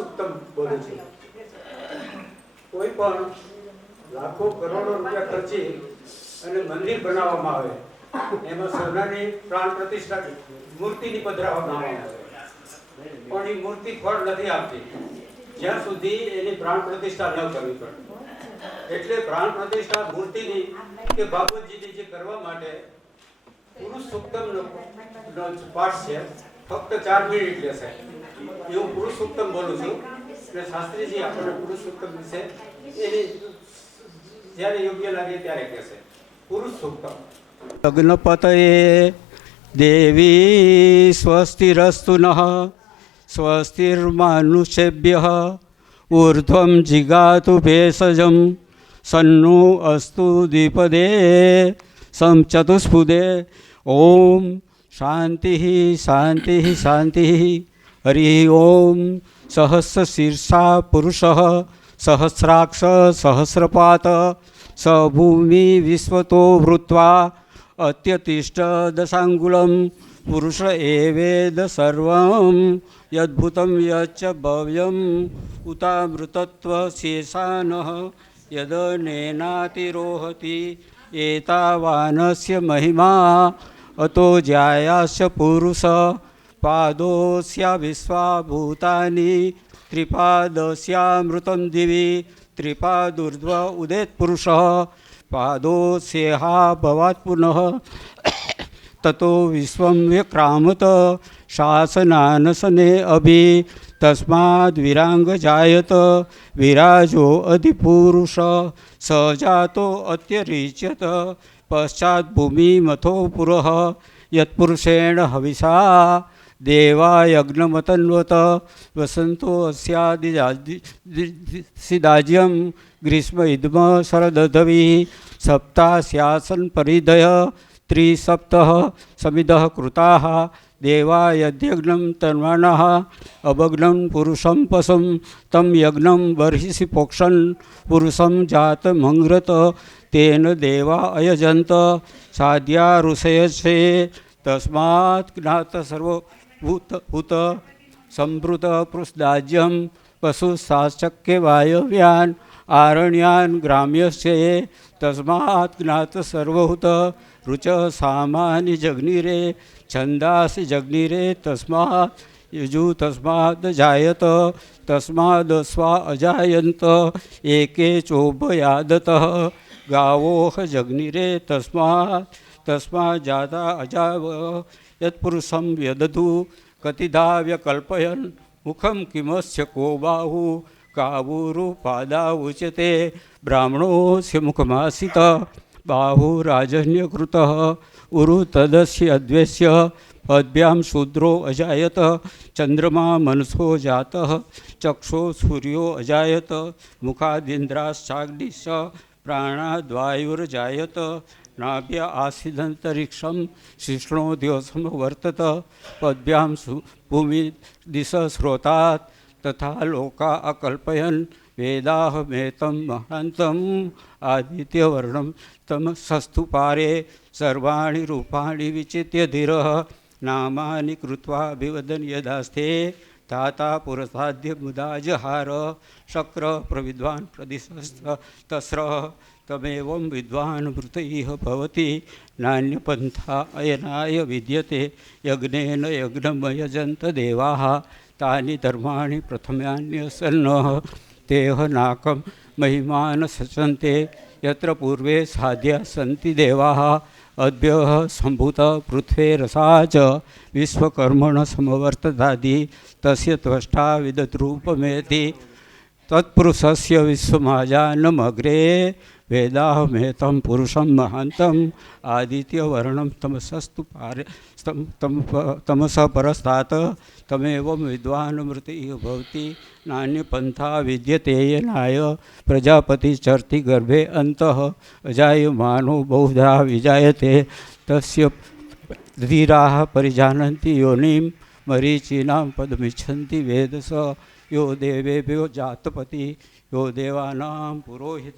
પુરુષોત્તમ બોલું છું. કોઈ પણ લાખો કરોડો રૂપિયા ખર્ચી અને મંદિર બનાવવામાં આવે, એમાં સોનાની પ્રાણ પ્રતિષ્ઠા મૂર્તિની પધરાવવામાં આવે, પણ એ મૂર્તિ ફળ નથી આપતી જ્યાં સુધી એની પ્રાણ પ્રતિષ્ઠા ન કરવી પડે. એટલે પ્રાણ પ્રતિષ્ઠા મૂર્તિની કે બાબતજીની જે કરવા માટે પુરુષોત્તમનો પાઠ છે, ફક્ત 4 મિનિટ લેશે. હું પુરુષોત્તમ બોલું છું એટલે શાસ્ત્રીજી આપણને પુરુષોત્તમ વિશે એની જ્યારે યોગ્ય લાગે ત્યારે કહેશે. પુરુષોત્તમ. લગ્નપતયે દેવી સ્વસ્તિરસ્તુ નઃ સ્વસ્તિર્માનુષેભ્યઃ ઊર્ધ્વં જિગાતુ ભેષજં સન્નો અસ્તુ દ્વિપદે સમચતુષ્પદે. ઓમ શાંતિ શાંતિ શાંતિ. હરિ ઓમ. સહસ્રશીર્ષા પુરુષ સહસ્રાક્ષ સહસ્રપાત સ ભૂમિ વિશ્વતો વૃત્વા અત્યતિષ્ઠ દશાંગુલમ. પુરુષ એવેદ સર્વં યદ્ભૂतं યચ્ચ ભવ્યં ઉતામૃતત્વ શેષાનઃ યદનેનાતિરોહતિ એતાવાનસ્ય મહિમા અતો જ્યાયાસ્ય પુરુષ પાદોસ્યા વિશ્વા ભૂતાની ત્રિપાદસ્યામૃતં દિવિ ત્રિપાદુર્ધ્વ ઉદેત પુરુષ પાદોસ્યેહા ભવાત પુનઃ તતો વિશ્વં વિક્રામત શાસનાનસને અભિ તસ્માદ વિરાંગ જાયત વિરાજો અધિપુરુષ સજાતો અત્યરીચ્યત પશ્ચાત ભૂમિ મથો પુરઃ યત્પુરુષેણ હવિષા દેવા યજ્ઞમતન્વત વસંતો અસ્યાદિદાજ્યમ ગ્રીષ્મ ઇદ્મ શરદધવી સપ્તાસ્યાસન પરિધય ત્રિસપ્ત સમિદ કૃતા દેવા યદ્યજ્ઞમ તન્વાનઃ અભગ્નમ પુરુષમ પસમ તમ યજ્ઞમ બર્હિષિ પોક્ષન પુરુષમ જાત મંગ્રત તેન દેવા અયજંત સાધ્યા ઋષયસે તસ્માત જ્ઞાત સર્વભૂત સંભૃત પૃષ્દાજ્યમ પશુ શાસ્ચક્ય વાયવ્યાન આરણ્યાન ગ્રામ્યસ્ય તસ્માત જ્ઞાત સર્વભૂત રુચ સામાન્ય જગ્નિરે છંદાસી જગ્નિરે તસ્માત યજુ તસ્માદ જાયત તસ્માદ સ્વા અજાયંત એકે ચોભયાદત ગાવો જગ્નિરે તસ્માદ જાતા અજાવ યત્પુરુષમ વ્યદધુ કતિધાવ્ય કલ્પયન મુખમ કિમસ્ય કો બાહુ કાવુરુપાદા ઉચ્યતે બ્રાહ્મણોસ્ય મુખમાસિત બાહુ રાજન્યકૃત ઉરુ તદસ્ય અદ્વૈસ્ય પદ્ભ્યામ શૂદ્રો અજાયત ચંદ્રમા મનસો જાત ચક્ષો સૂર્યો અજાયત મુખાદિન્દ્રાશ્ચાગ્નિશ પ્રાણાદ્વાયુર્જાયત નાભ્ય આસિદંતરિક્ષમ શિષ્ણોદ્યોસમ વર્તત પદ્ભ્યામ ભૂમિ દિશ શ્રોતાત તથા લોકા અકલ્પયન વેદાહ મેતમ મહાંતમ આદિત્યવર્ણમ તમ સસ્તુપારે સર્વાણી રૂપાણી વિચિત્ય ધીરઃ નામાની કૃત્વા અભિવદન યદાસ્તે તાતા પુરસાધ્ય મુદાજહાર શક્ર પ્રવિદ્વાન પ્રદિશસ્ત્ર તમેવં વિદ્વાન વૃતૈઃ ભવતિ નાન્યપંથા અયનાય વિદ્યતે યજ્ઞેન યજ્ઞમયજંત દેવાઃ તાની ધર્માણી પ્રથમ્યાન્યસન્નઃ તેહ નાકમ મહિમાન સચંતે યત્ર પૂર્વે સાધ્યા સંતિ દેવાઃ અદ્ભ્યઃ સંભૂત પૃથ્વે રસા ચ વિશ્વકર્મણ સમવર્તતાદિ તસ્ય ત્વષ્ટા વિદદ્રૂપમેતિ તત્પુરુષસ્ય વિશ્વમાજાનમગ્રે વેદાહમેતમ પુરુષમ મહાંતમ આદિત્યવર્ણમ તમસસ્તુ પારે તમસ પરસ્તાત તમેવં વિદ્વાન મૃતિઃ ભવતિ નાન્યપંથા વિદ્યતેયનાય પ્રજાપતિ ચરતિ ગર્ભે અંતઃ અજાયમાનો બહુધા વિજાયતે તસ્ય ધીરાઃ પરિજાનન્તિ યોનિમ મરીચીનાં પદમિચ્છન્તિ વેદસ યો દેવેભ્યો જાતપતિ યો દેવાનાં પુરોહિત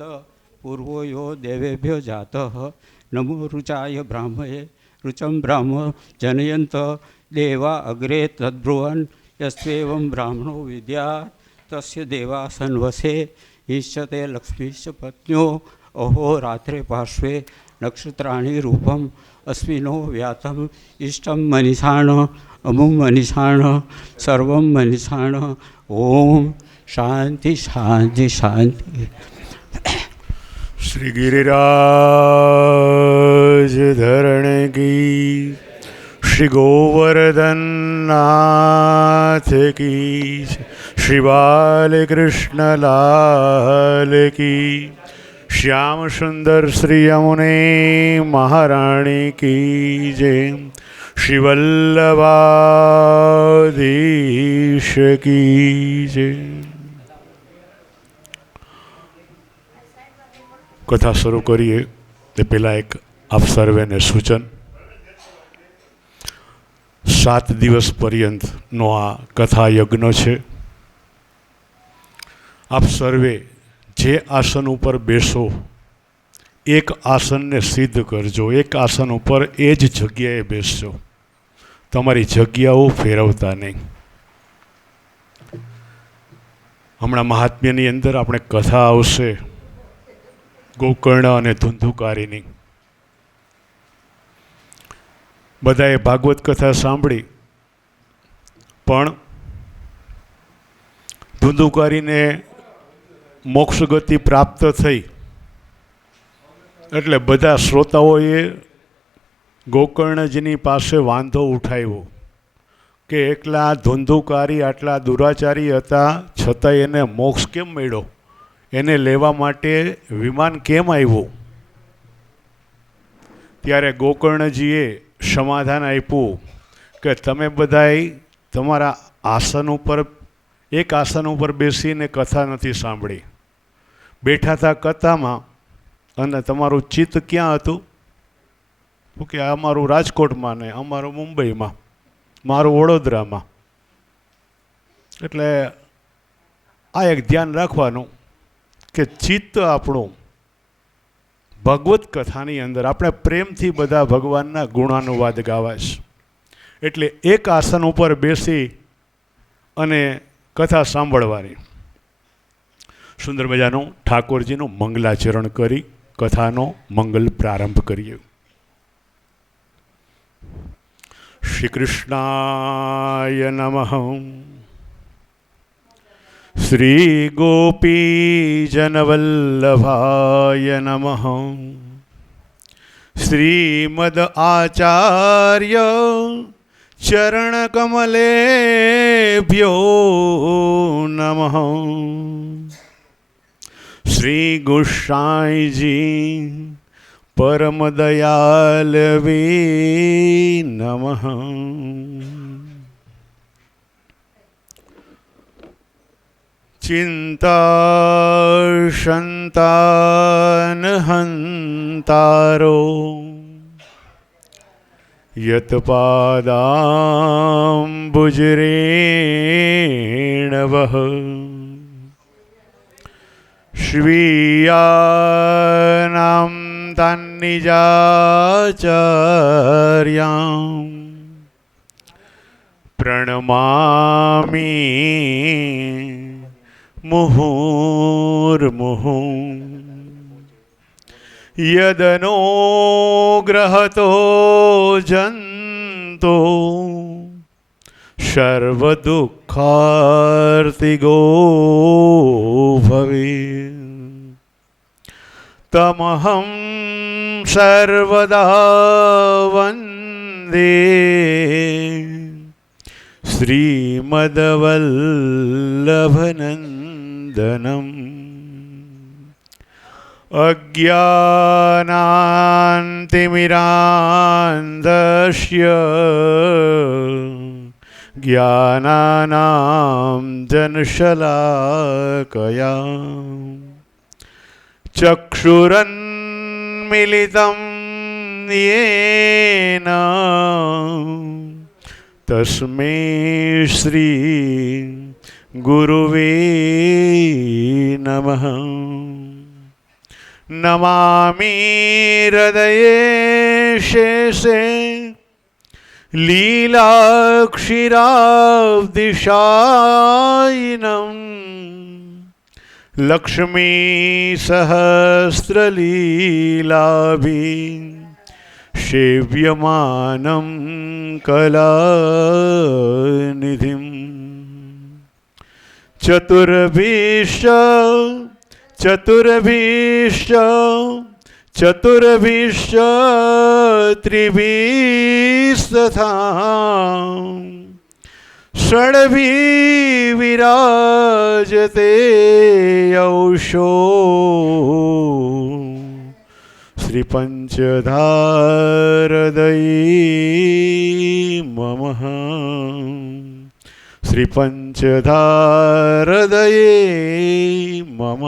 પૂર્વો યો દેવેભ્યો જાતઃ નમો રુચાય બ્રાહ્મયે રુચમ બ્રાહ્મ જનયંત દેવા અગ્રે તદ્બ્રુવન યસ્વેવં બ્રાહ્મણો વિદ્યા तस्य देवासन वसे ईश्चते लक्ष्मीश्च पत्न्यो अहोरात्रे पार्श्वे नक्षत्राणि रूपम अस्मिनो व्यातम इष्टम मनीषाण अमुम मनीषाण सर्वम मनीषाण ओम शांति शांति शांति। श्री गिरिराज धरण की, श्री गोवर्धन नाथ की, श्री बालकृष्ण लाल की, श्याम सुंदर श्री यमुने महारानी की जय, श्री वल्लभाधीश की जय। कथा शुरू करिए ते पहला एक आप सर्वेने सूचन। 7 दिवस पर्यंतनो आ कथा यज्ञ छे। आप सर्वे जे आसन पर बेसो एक आसन ने सिद्ध करजो, एक आसन पर एज जग्याए बेसजो, तमारी जग्याओ फेरवता नहीं। हमणां महात्म्यनी अंदर आपणे कथा आवशे गोकर्ण अने धुंधुकारीनी। बधाए भागवत कथा सांभળી, पण धुंधुकारीने मोक्ष गति प्राप्त थई एटले बधा श्रोताओए गोकर्णजीनी पासे वांधो उठाव्यो के एकला धुंधुकारी आटला दुराचारी हता छतां एने मोक्ष केम मळ्यो, एने लेवा माटे विमान केम आव्युं। त्यारे गोकर्णजीए समाधान आप्युं के तमे बधाए तमारा आसन पर एक आसन पर बेसीने कथा नथी सांभળી, बेठा था कथामां अने तमारुं चित्त क्यां हतुं? तो के अमारुं राजकोटमां ने अमारुं मुंबईमां, मारुं वडोदरामां। एटले आ एक ध्यान राखवानुं के चित्त आपणुं भगवत कथानी अंदर आपणे प्रेमथी बधा भगवानना गुणानुवाद गावा छे। एटले एक आसन पर बेसी अने कथा सांभळवानी। सुंदर मजानुं ठाकुरजीनुं मंगलाचरण करी कथानो मंगल प्रारंभ करिए। श्री कृष्णाय नमः। श्री गोपीजनवल्लभाय नमः। श्रीमद आचार्य चरणकमलेभ्यो नमः। श्री गोसाईजी परम दयालवे नमः। चिंता संतान हंतारो यत्पादाम्बुजरेणवः श्रीयानां तन्निजाचार्यां प्रणमामि मुहुर्मुहुः। यदनुग्रहतो जन्तो सर्वदुःखार्तिगो भवेत् तमहं सर्वदा वन्दे श्रीमद्वल्लभनन्दनम्। अज्ञानान्तिमिरान्धस्य ज्ञानानां जनशलाकया चक्षुरन्मिलितं येन तस्मै श्री गुरुवे नमः। नमामि हृदये शेषे लीलाक्षीराब्धिशायिनं लक्ष्मीसहस्रलीलाभिः सेव्यमानं कलानिधिं चतुर्भिश्च चतुर्भिश्च चतुर्भिश्च त्रिभिस्तथा षड्भिः विराजते यौषो श्रीपञ्चधारदयी मम श्रीपञ्चधारदये मम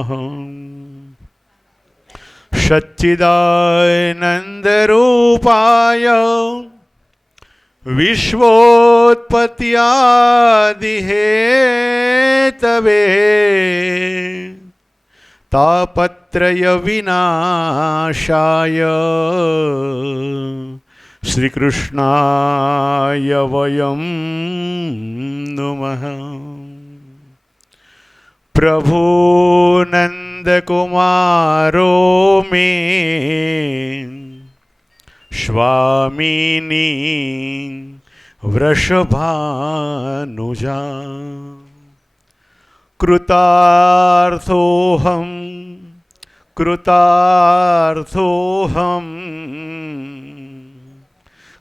सच्चिदानन्दरूपाय विश्वोत्पत्त्यादिहेतवे तापत्रयविनाशाय श्रीकृष्णाय वयं नुमः। प्रभो नंदकुमारो मे स्वामिनी वृषभानुजा कृतार्थोऽहं कृतार्थोऽहं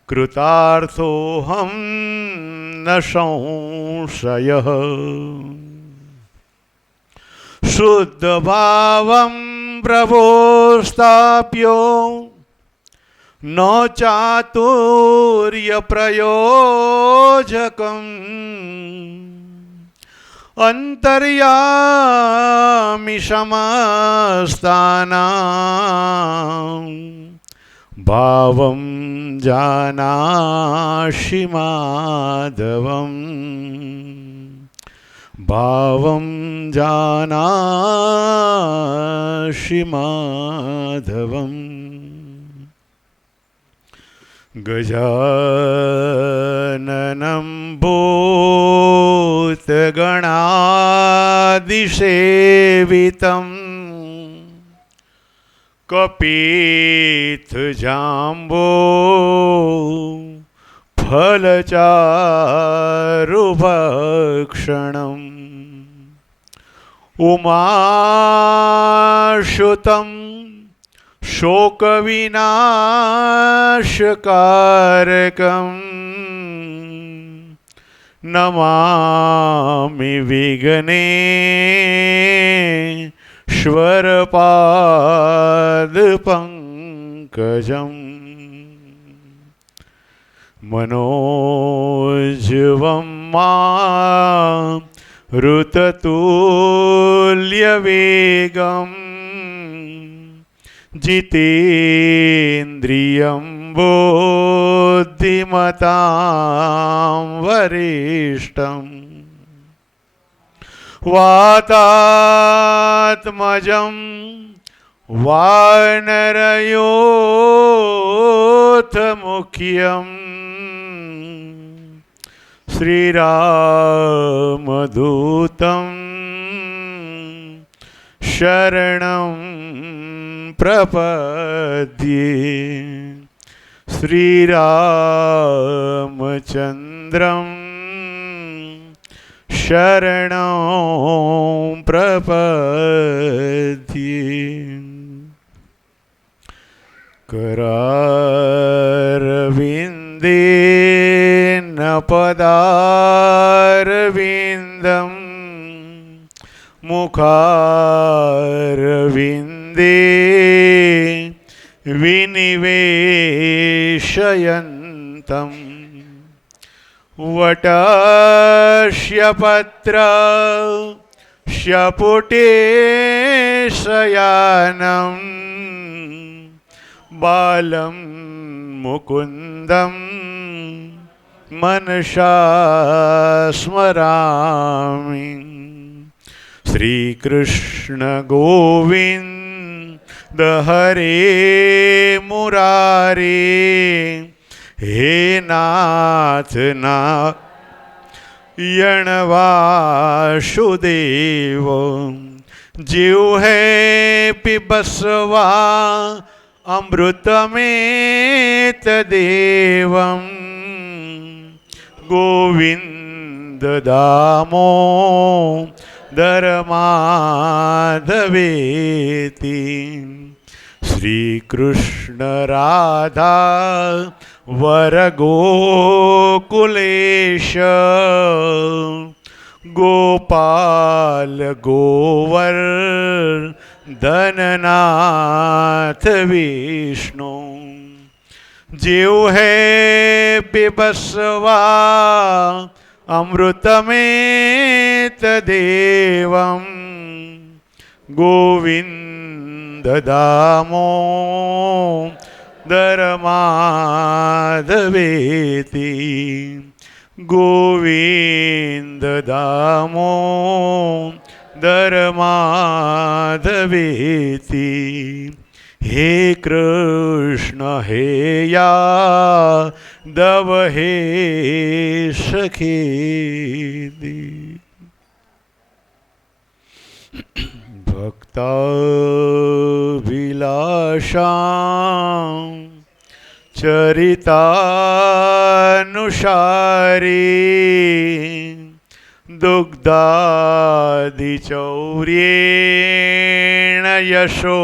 कृतार्थोऽहं न संशयः शुद्धभावं प्रभोस्ताप्यो न चातुर्यप्रयोजकम् अन्तर्यामि समस्तानां भावं जानासि माधवम् भावं जानासि माधवम् गजाननं भूतगणादिसेवितं कपीथजाम्बो फलचारुभक्षणम् उमाशुतं शोकविनाशकारकम् नमामि विघ्नेश्वरपादपङ्कजम् मनोजवं मां ऋततुल्यवेगम् जितेन्द्रियं बुद्धिमतां वरिष्ठम् वातात्मजं वानरयोथमुख्यम् श्रीरामदूतं शरणं प्रपद्ये श्रीरामचन्द्रं शरणं प्रपद्ये करारविन्देन पदारविन्दं मुखारविन्दे विनिवेशयन्तं वटस्यपत्रस्यपुटे शयानं बालं मुकुन्दं मनसा स्मरामि श्रीकृष्ण गोविन्द हरे मुरारे હે નાથ નારાયણ વાસુદેવ જીવ હે પિબસ્વા અમૃતમેત દેવમ ગોવિંદ દામો દરમાધવેતી શ્રી કૃષ્ણ રાધા વરગોકુલેશ ગોપાલ ગોવર ધનનાથ વિષ્ણુ જીવ હે પિબસ્વા અમૃતમેત દેવમ ગોવિંદ દામો દરમાધવેતી ગોવિંદ દામો દરમાધવેતી હે કૃષ્ણ હે યાદવ હે સખી ભક્તાભિલાષા ચરિતાનુસારી દુગ્ધાદિચૌર્યેણ યશો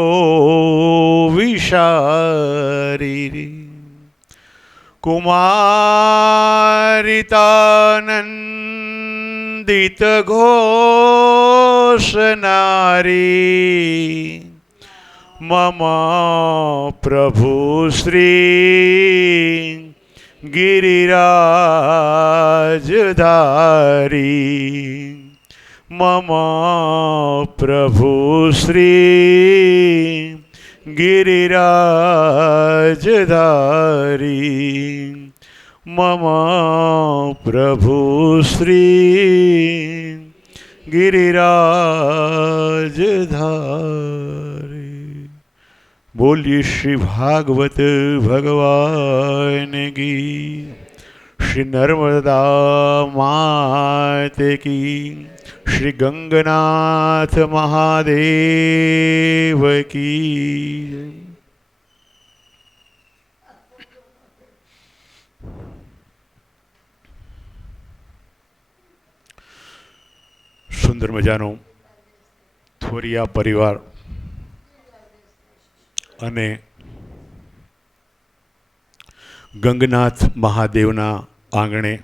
વિશારી કુમારિતાનંદિત ઘોષનારી મમ પ્રભુ શ્રી ગિરિરાજધારી મમ પ્રભુ શ્રી ગિરિરાજધારી મમ પ્રભુ શ્રી ગિરિરાજધારી બોલીએ શ્રી ભાગવત ભગવાન કી શ્રી નર્મદા માત કી શ્રી ગંગનાથ મહાદેવ કી સુંદર મજાનો થોરિયા પરિવાર અને ગંગનાથ મહાદેવના આંગણે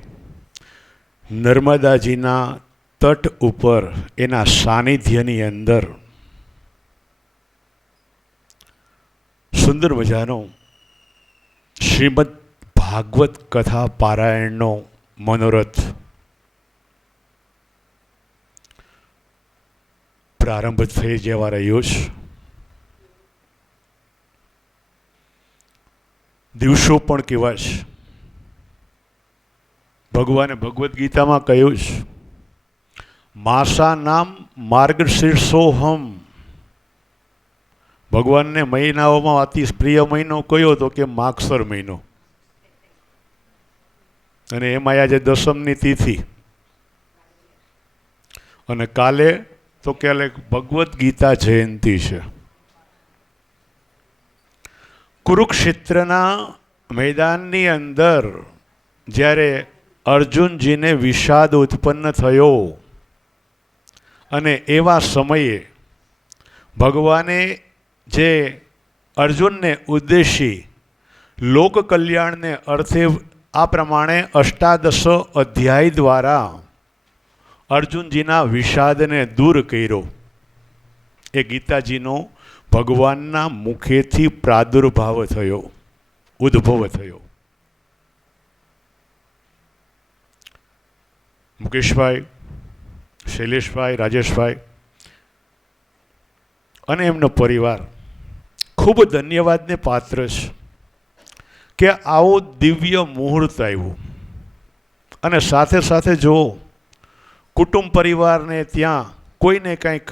નર્મદાજીના તટ ઉપર એના સાનિધ્યની અંદર સુંદર મજાનો શ્રીમદ ભાગવત કથા પારાયણનો મનોરથ પ્રારંભ થઈ જવા રહ્યો છે. દિવસો પણ કેવા છે. ભગવાને ભગવદ્ ગીતામાં કહ્યું છે માસા નામ માર્ગશીર્ષોહમ. ભગવાનને મહિનાઓમાં અતિ પ્રિય મહિનો કયો હતો કે માગસર મહિનો, અને એમાં આજે દસમની તિથિ, અને કાલે તો કાલે ભગવદ્ ગીતા જયંતિ છે. કુરુક્ષેત્રના મેદાનની અંદર જ્યારે અર્જુનજીને વિષાદ ઉત્પન્ન થયો અને એવા સમયે ભગવાને જે અર્જુનને ઉદ્દેશી લોક કલ્યાણને અર્થે આ પ્રમાણે અષ્ટાદશ અધ્યાય દ્વારા અર્જુનજીના વિષાદને દૂર કર્યો. એ ગીતાજીનો ભગવાનના મુખેથી પ્રાદુર્ભાવ થયો, ઉદ્ભવ થયો. મુકેશભાઈ, શૈલેષભાઈ, રાજેશભાઈ અને એમનો પરિવાર ખૂબ ધન્યવાદને પાત્ર છે કે આવો દિવ્ય મુહૂર્ત આવ્યું. અને સાથે સાથે જો કુટુંબ પરિવારને ત્યાં કોઈને કંઈક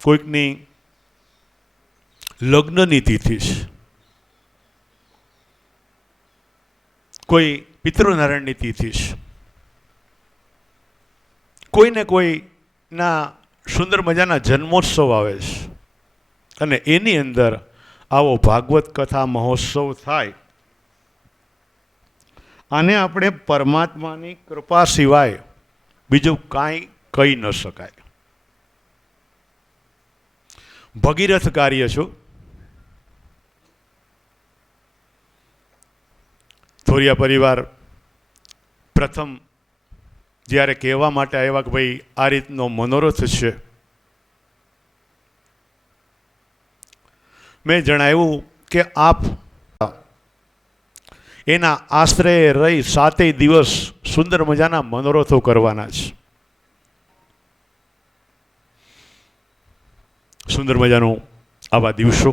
કોઈકની લગ્નની તિથિ છે, કોઈ પિતૃનારાયણની તિથિ છે, કોઈને કોઈના સુંદર મજાના જન્મોત્સવ આવે છે, અને એની અંદર આવો ભાગવત કથા મહોત્સવ થાય, આને આપણે પરમાત્માની કૃપા સિવાય બીજું કાંઈ કહી ન શકાય. ભગીરથ કાર્ય છું. થોરિયા પરિવાર પ્રથમ જ્યારે કહેવા માટે આવ્યા કે ભાઈ આ રીતનો મનોરથ છે, મેં જણાવ્યું કે આપ એના આશ્રયે રહી 7 દિવસ સુંદર મજાના મનોરથો કરવાના છે. સુંદર મજાનું આવા દિવસો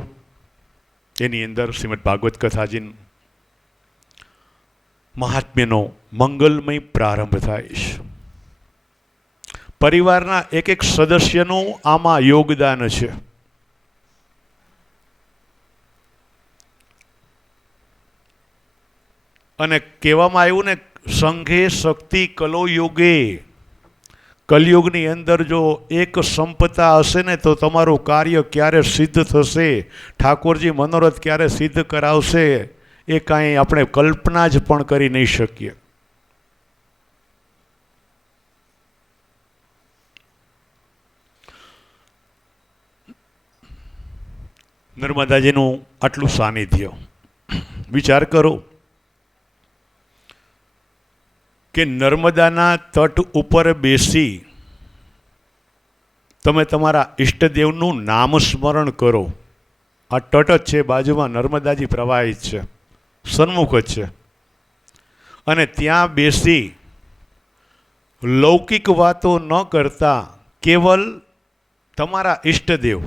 એની અંદર શ્રીમદ ભાગવત કથાજી મહાત્મ્યનો મંગલમય પ્રારંભ થાય છે. પરિવારના એક એક સદસ્યનું આમાં યોગદાન છે. અને કહેવામાં આવ્યું ને, સંઘે શક્તિ કલો યોગે. કલયુગની અંદર જો એક સંપતા હશે ને તો તમારું કાર્ય ક્યારે સિદ્ધ થશે, ઠાકોરજી મનોરથ ક્યારે સિદ્ધ કરાવશે, એ કાંઈ આપણે કલ્પના જ પણ કરી નહીં શકીએ. નર્મદાજીનું આટલું સાનિધ્ય, વિચાર કરો કે નર્મદાના તટ ઉપર બેસી તમે તમારા ઈષ્ટદેવનું નામ સ્મરણ કરો. આ તટ જ છે, બાજુમાં નર્મદાજી પ્રવાહિત છે, સન્મુખ જ છે, અને ત્યાં બેસી લૌકિક વાતો ન કરતા કેવલ તમારા ઈષ્ટદેવ,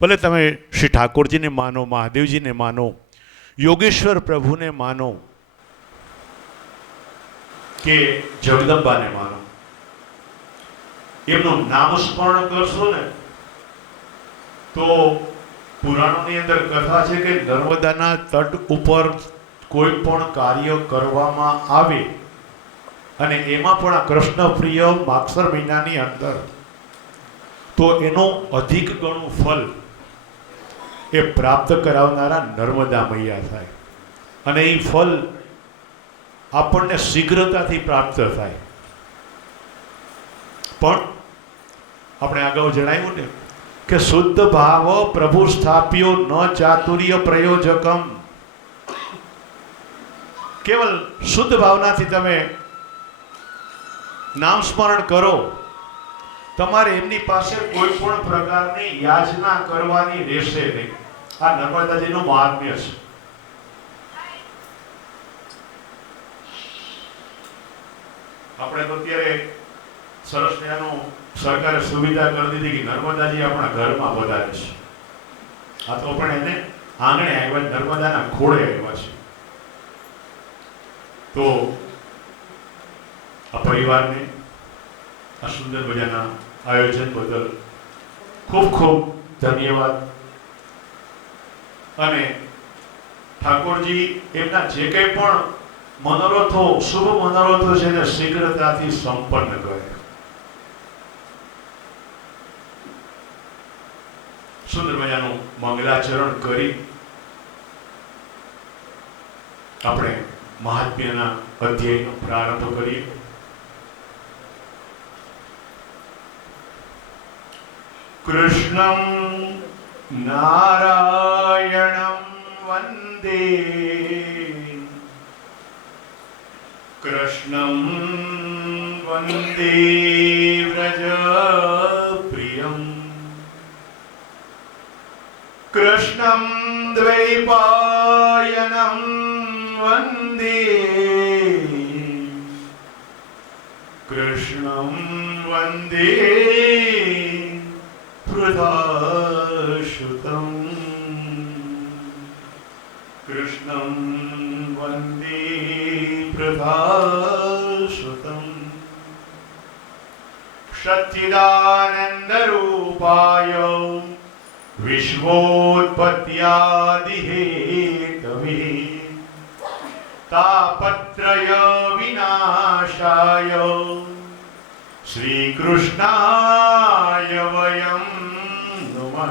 ભલે તમે શ્રી ઠાકોરજીને માનો, મહાદેવજીને માનો, યોગેશ્વર પ્રભુને માનો કે જગદંબાને માનો, એમનું નામ સ્મરણ કરશો ને તો પુરાણોની અંદર કથા છે કે નર્મદાના તટ ઉપર કોઈ પણ કાર્ય કરવામાં આવે અને એમાં પણ આ કૃષ્ણ પ્રિય માગસર મહિનાની અંદર, તો એનું અધિક ગણું ફલ એ પ્રાપ્ત કરાવનારા નર્મદા મૈયા થાય, અને એ ફલ આપણને શીઘ્રતાથી પ્રાપ્ત થાય. પણ આપણે અગાઉ જણાવ્યું ને કે શુદ્ધ ભાવ પ્રભુ સ્થાપ્યો ન ચાતુર્ય પ્રયોજકમ. કેવલ શુદ્ધ ભાવનાથી તમે નામ સ્મરણ કરો, તમારે એમની પાસે કોઈ પણ પ્રકારની યાચના કરવાની રહેશે નહીં. આ નર્મદાજીનું મહાત્મ્ય છે. આપણે તો અત્યારે સરસ મજાનું સરકારે સુવિધા કરી દીધી કે નર્મદાજી આપણા ઘરમાં વધારે છે. આ તો પણ એને આંગણે આવ્યા, નર્મદાના ખોળે આવ્યા છે. તો આ પરિવારને આ સુંદર મજાના આયોજન બદલ ખૂબ ખૂબ ધન્યવાદ. અને ઠાકોરજી એમના જે કંઈ પણ મનોરથો, શુભ મનોરથો છે એને શીઘ્રતાથી સંપન્ન કરે. સુંદર મજાનું મંગલાચરણ કરી આપણે મહાત્મ્યના અધ્યાયનો પ્રારંભ કરીએ. કૃષ્ણં નારાયણં વંદે, કૃષ્ણં વંદે વ્રજપ્રિયં, કૃષ્ણં દ્વૈપાયनं વંદે, કૃષ્ણં વંદે પૃથાશ્રુતં, કૃષ્ણં વંદે પૃથાશ્રુતં. સચ્ચિદાનંદરૂપાય વિશ્વોત્પત્યાદિહેતવે તાપત્રય વિનાશાય શ્રી કૃષ્ણાય વયમ નુમઃ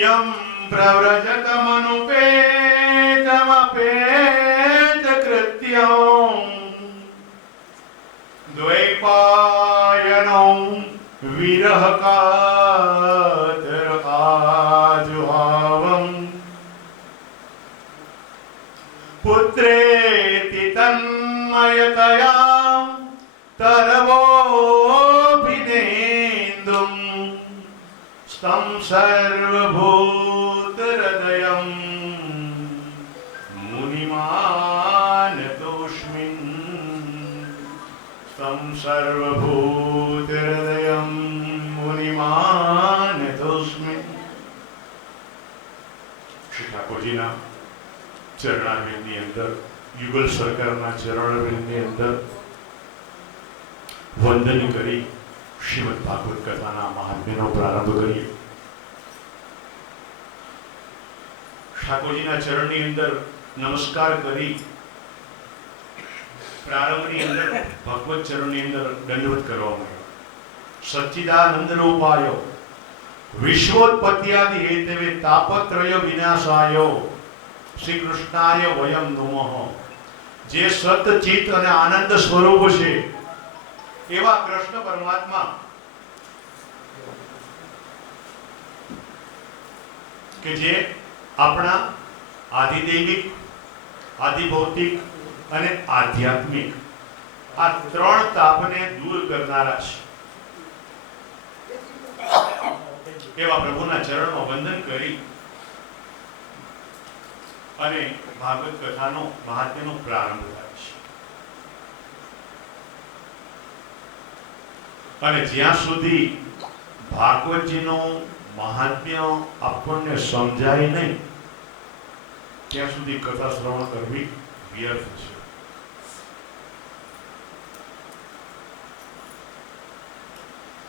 યમ પ્રવ્રજતમનુપેતમપેત કૃત્યં દ્વૈપાયનો વિરહ કાતર આજુહાવં પુત્રેતિ તન્મયતયા તરવોభిનેન્દું સ્તં સર્વભૂતહૃદયં મુનિમાનતોસ્મિन् સ્તં સર્વભૂતહૃદયં મુનિમાનતોસ્મિन्. શ્રી ઠાકોરજીના ચરણારવિંદની અંદર, યુગલ સરકારના ચરણારવિંદની અંદર વંદન કરી શ્રીમદ ભાગવત કથાના મહાત્મ્યનો પ્રારંભ કરીએ. ઠાકોરજીના ચરણની અંદર નમસ્કાર કરી પ્રારંભની અંદર ભગવત ચરણની અંદર દંડવત કરવામાં આવ્યો. સચ્ચિદાનંદ રૂપાયો વિશ્વોત્પત્યાદિ હેતવે તાપત્રય વિનાશાયો શ્રી કૃષ્ણાય વયમ નુમઃ. જે સત ચિત અને આનંદ સ્વરૂપ છે એવા કૃષ્ણ પરમાત્મા કે જે આપણા આધિદૈવિક, આધિભૌતિક અને આધ્યાત્મિક આ ત્રણ તાપને દૂર કરનારા છે એવા પ્રભુના ચરણમાં વંદન કરી અને ભાગવત કથાનો મહાત્મ્યનો પ્રારંભ થાય છે. અને જ્યાં સુધી ભાગવતજીનું મહાત્મ્ય આપણને સમજાય નહીં ત્યાં સુધી કથા શ્રવણ કરવી વ્યર્થ છે.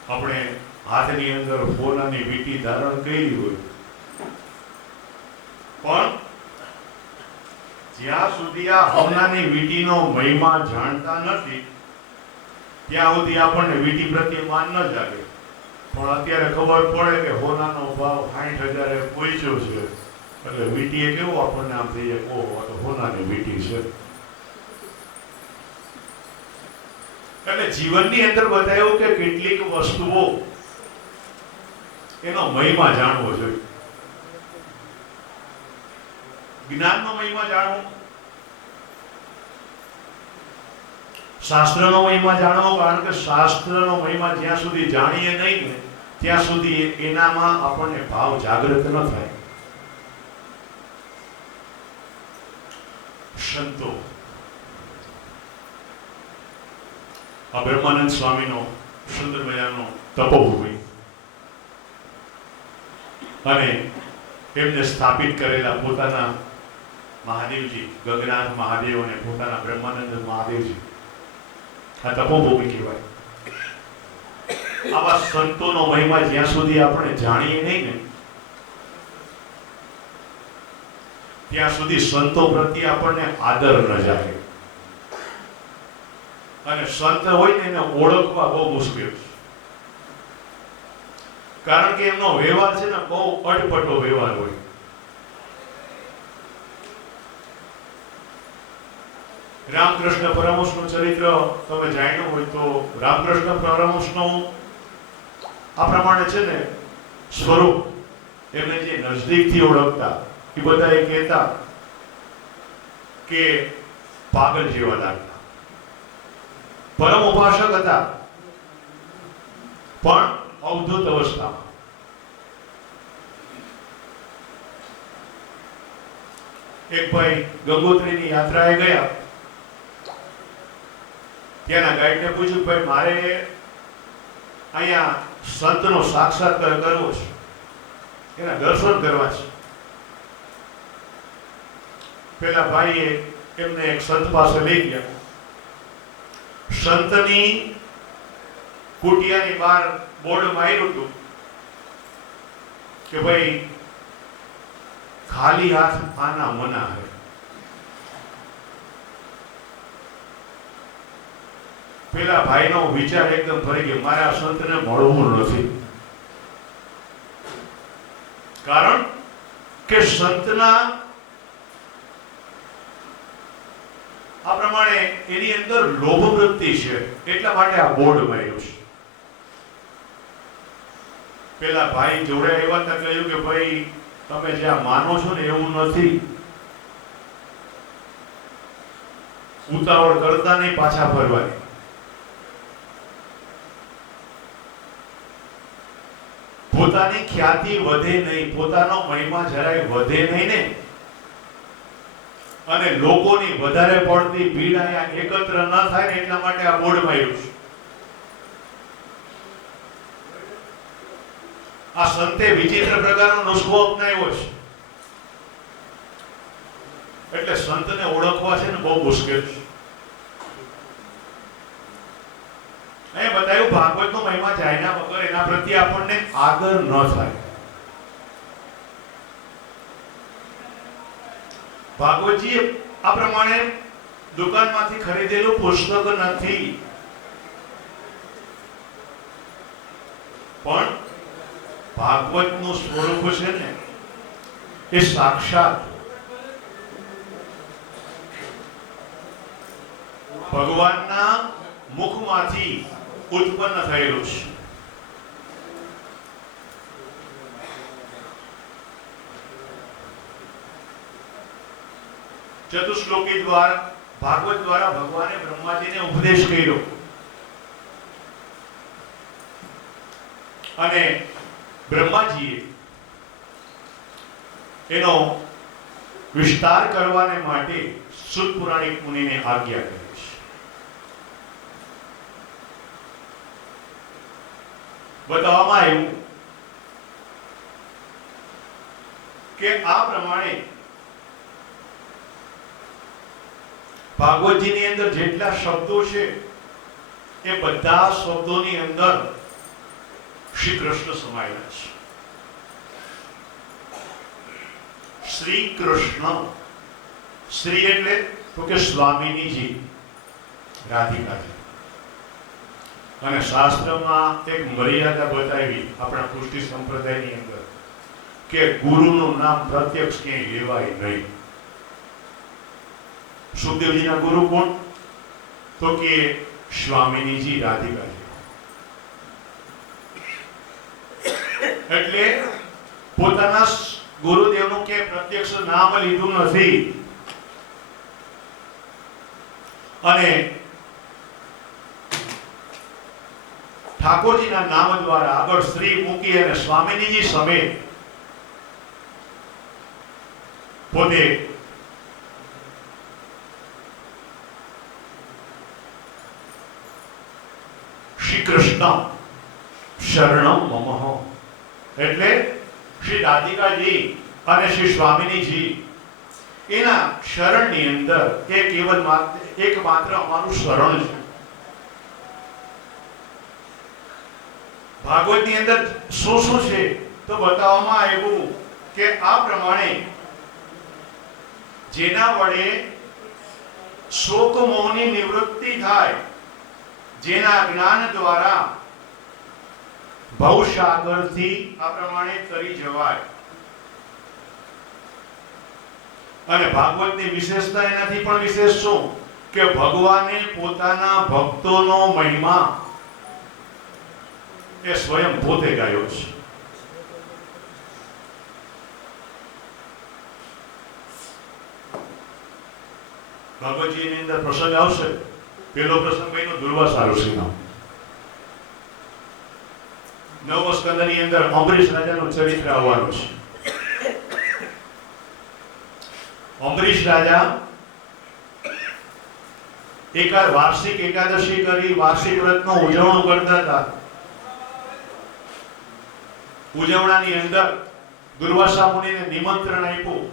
આપણે હાથની અંદર ફોનાની વીંટી ધારણ કરી હોય પણ જ્યાં સુધી આ હોનાની વીંટીનો મહિમા જાણતા નથી ત્યાં સુધી આપણને વીંટી પ્રત્યે માન ન જાગે. પણ અત્યારે ખબર પડે કે હોનાનો ભાવ 60,000 પહોંચ્યો છે એટલે વીંટીએ કેવું આપણને આમ થઈ જાય, ઓહો આ તો હોનાની વીંટી છે. એટલે જીવનની અંદર બતાવ્યું કે કેટલીક વસ્તુઓ એનો મહિમા જાણવો જોઈએ. જ્ઞાનનો મહિમા જાણવો, શાસ્ત્રનો મહિમા જાણવો. કારણ કે શાસ્ત્રનો મહિમા જ્યાં સુધી જાણીએ નહીં ને ત્યાં સુધી એનામાં આપણને ભાવ જાગૃત ન થાય. સંતો આ બ્રહ્માનંદ સ્વામીનો સુંદર મજાનો તપોભૂમિ અને એમને સ્થાપિત કરેલા પોતાના મહાદેવજી, ગગનાથ મહાદેવ અને પોતાના બ્રહ્માનંદ મહાદેવજી, આ તપોભૂમિ કહેવાય. આવા સંતોનો મહિમા જ્યાં સુધી આપણે જાણીએ નહીં ને ત્યાં સુધી સંતો પ્રત્યે આપણને આદર ન જાગે. અને સંત હોય ને એને ઓળખવા બહુ મુશ્કેલ છે. કારણ કે એમનો વ્યવહાર છે ને બહુ અટપટો વ્યવહાર હોય. રામકૃષ્ણ પરમહંસનું ચરિત્ર તમે જાણ્યું હોય તો રામકૃષ્ણ પરમહંસનું આ પ્રમાણે છે ને સ્વરૂપ એમને જે નજદીકથી ઓળખતા એ બધા એ કહેતા કે પાગલ જેવા લાગતા. પરમ ઉપાસક હતા પણ અવધૂત અવસ્થામાં. એક ભાઈ ગંગોત્રીની યાત્રાએ ગયા. ત્યાંના ગાઈડને પૂછ્યું, ભાઈ મારે અહીંયા સંતનો સાક્ષાત્કાર કરવો છે, એના દર્શન કરવા છે. પેલા ભાઈએ એમને એક સંત પાસે લઈ ગયા. સંતની કુટિયાની બહાર બોર્ડ માર્યું હતું કે ભાઈ ખાલી હાથ આના મના હે. પેલા ભાઈનો વિચાર એકદમ ફરી ગયો, મારે આ સંતને મળવું નથી. કારણ કે સંતના આ પ્રમાણે એની અંદર લોભ વૃત્તિ છે, એટલા માટે આ બોર્ડ માર્યું છે. પેલા ભાઈ જોડે આવ્યા હતા, કહ્યું કે ભાઈ તમે જ્યાં માનો છો ને એવું નથી, ઉતાવળ કરતા નહીં, પાછા ફરવાની. પોતાની ખ્યાતિ વધે નહીં, પોતાનો મહિમા જરાય વધે નહીં ને, અને લોકોની વધારે પડતી ભીડ અહીંયા એકત્ર ન થાય ને એટલા માટે આ બોર્ડ માર્યું છે. આ સંતે વિચિત્ર પ્રકારનો નુસ્ખો અપનાવ્યો છે. એટલે સંતને ઓળખવા છે ને બહુ મુશ્કેલ છે. એ બતાવ્યું ભાગવતનો મહિમા જાણ્યા વગર એના પ્રત્યે આપણને આદર ન થાય. ભાગવતજી આ પ્રમાણે દુકાનમાંથી ખરીદેલું પુસ્તક નથી, પણ ભાગવતનું સ્વરૂપ છે ને એ સાક્ષાત ભગવાનના મુખમાંથી ઉત્પન્ન થયેલું છે. ચતુશ્લોકી દ્વારા ભાગવત દ્વારા ભગવાને બ્રહ્માજીને ઉપદેશ કર્યો અને બ્રહ્માજીએ એનો વિસ્તાર કરવાને માટે સૂત પુરાણિક મુનિને આજ્ઞા કરી છે. બતાવવામાં આવ્યું કે આ પ્રમાણે ભાગવતજીની અંદર જેટલા શબ્દો છે એ બધા શબ્દોની અંદર શ્રી કૃષ્ણ સમાયેલા છે. શ્રી કૃષ્ણ, શ્રી એટલે તો કે સ્વામિનીજી, રાધિકાજી. અને શાસ્ત્રમાં એક મર્યાદા બતાવી આપણા પુષ્ટિ સંપ્રદાયની અંદર કે ગુરુનું નામ પ્રત્યક્ષ ક્યાંય લેવાય નહીં. સુખદેવજીના ગુરુ કોણ? તો કે સ્વામિનીજી, રાધિકાજી. એટલે પોતાના ગુરુદેવનું કે પ્રત્યક્ષ નામ લીધું નથી અને ઠાકોરજીના નામ દ્વારા આગળ શ્રી મૂકી અને સ્વામિનીજી સમેત પોતે શ્રી કૃષ્ણ શરણમ મમઃ એટલે શ્રી રાધિકાજી અને શ્રી સ્વામિનીજી એના શરણની અંદર એ કેવલ એકમાત્ર અમારું શરણ છે. ભાગવતની અંદર શું શું છે તો બતાવવામાં આવ્યું કે આ પ્રમાણે જેના વડે શોક મોહની નિવૃત્તિ થાય, જેના જ્ઞાન દ્વારા ભવસાગરથી આ પ્રમાણે તરી જવાય. અને ભાગવતની વિશેષતા એનાથી પણ વિશેષ શું કે ભગવાને પોતાના ભક્તોનો મહિમા એ સ્વયં પોતે ગાયો છે. ભાગવતજીની અંદર પ્રસંગ આવશે. પેલો પ્રસંગ ભાઈનો દુર્વાસા ઋષિનો. 9મ સ્કંદની અંદર અંબરીશ રાજાનું ચરિત્ર આવવાનું છે. અંબરીશ રાજા વાર્ષિક એકાદશી કરી વાર્ષિક વ્રતનું ઉજવણું કરતા હતા. ઉજવણાની અંદર દુર્વાસા મુનિને નિમંત્રણ આપ્યું.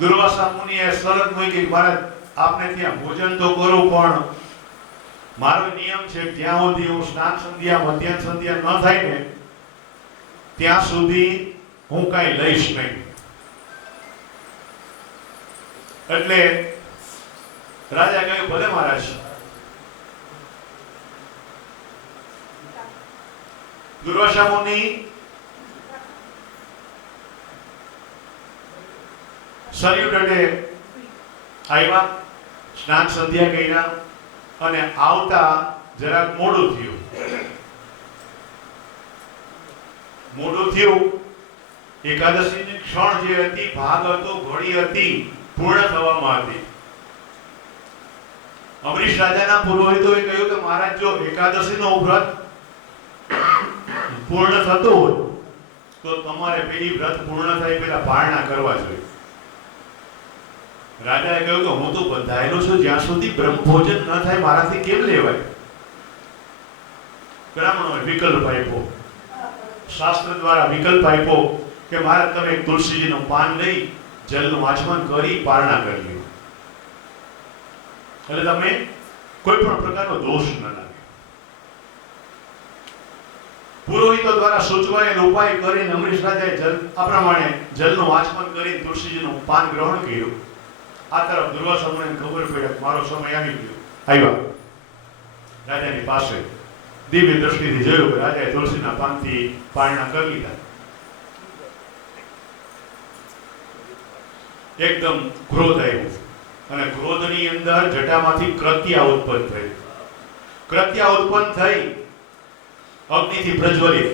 દુર્વાસા મુનિએ શરત મૂકી, મહારાજ આપને ત્યાં ભોજન તો કરું, પણ મારો નિયમ છે જ્યાં સુધી હું સ્નાન સંધ્યા મધ્યાહન સંધ્યા ન થાય ને ત્યાં સુધી હું કાંઈ લઈશ નહીં. એટલે રાજા કહ્યું, ભલે મહારાજ. દુર્વાસા મુનિ સરયુ તટે આવ્યા, સ્નાન સંધ્યા કર્યા અને આવતા જરાક મોડું થયું. એકાદશીની ક્ષણ જે હતી, ભાગ હતો, ઘડી હતી, પૂર્ણ થવામાં હતી. અમરીશ રાજાના પુરોહિતોએ કહ્યું કે મહારાજ, જો એકાદશીનો વ્રત પૂર્ણ થતું હોય તો તમારે પેલી વ્રત પૂર્ણ થાય પહેલા પારણા કરવા જોઈએ. રાજાએ કહ્યું કે હું તો બંધાયેલો છું, જ્યાં સુધી બ્રહ્મભોજન ન થાય મારાથી કેમ લેવાય. બ્રાહ્મણોએ વિકલ્પ આપ્યો, શાસ્ત્ર દ્વારા વિકલ્પ આપ્યો કે મહારાજ તમે તુલસીજીનું પાન લઈ જલનું આચમન કરી પારણા કરી લો, એટલે તમે કોઈ પણ પ્રકારનો દોષ ન લાગે. પુરોહિતો દ્વારા સૂચવાયેલ ઉપાય કરીને અમરીશ રાજાએ આ પ્રમાણે જલનું આચમન કરી તુલસીજીનું પાન ગ્રહણ કર્યું. આ તરફ દુર્વાસા મુનિને ખબર પડી કે મારો સમય આવી ગયો. આવ્યા રાજાની પાસે, દિવ્ય દ્રષ્ટિથી જોયું કે રાજાએ તુલસીના પાનથી પારણા કરી લીધા. એકદમ ક્રોધ આવ્યો અને ક્રોધની અંદર જટામાંથી કૃત્યા ઉત્પન્ન થઈ. કૃત્યા ઉત્પન્ન થઈ અગ્નિથી પ્રજ્વલિત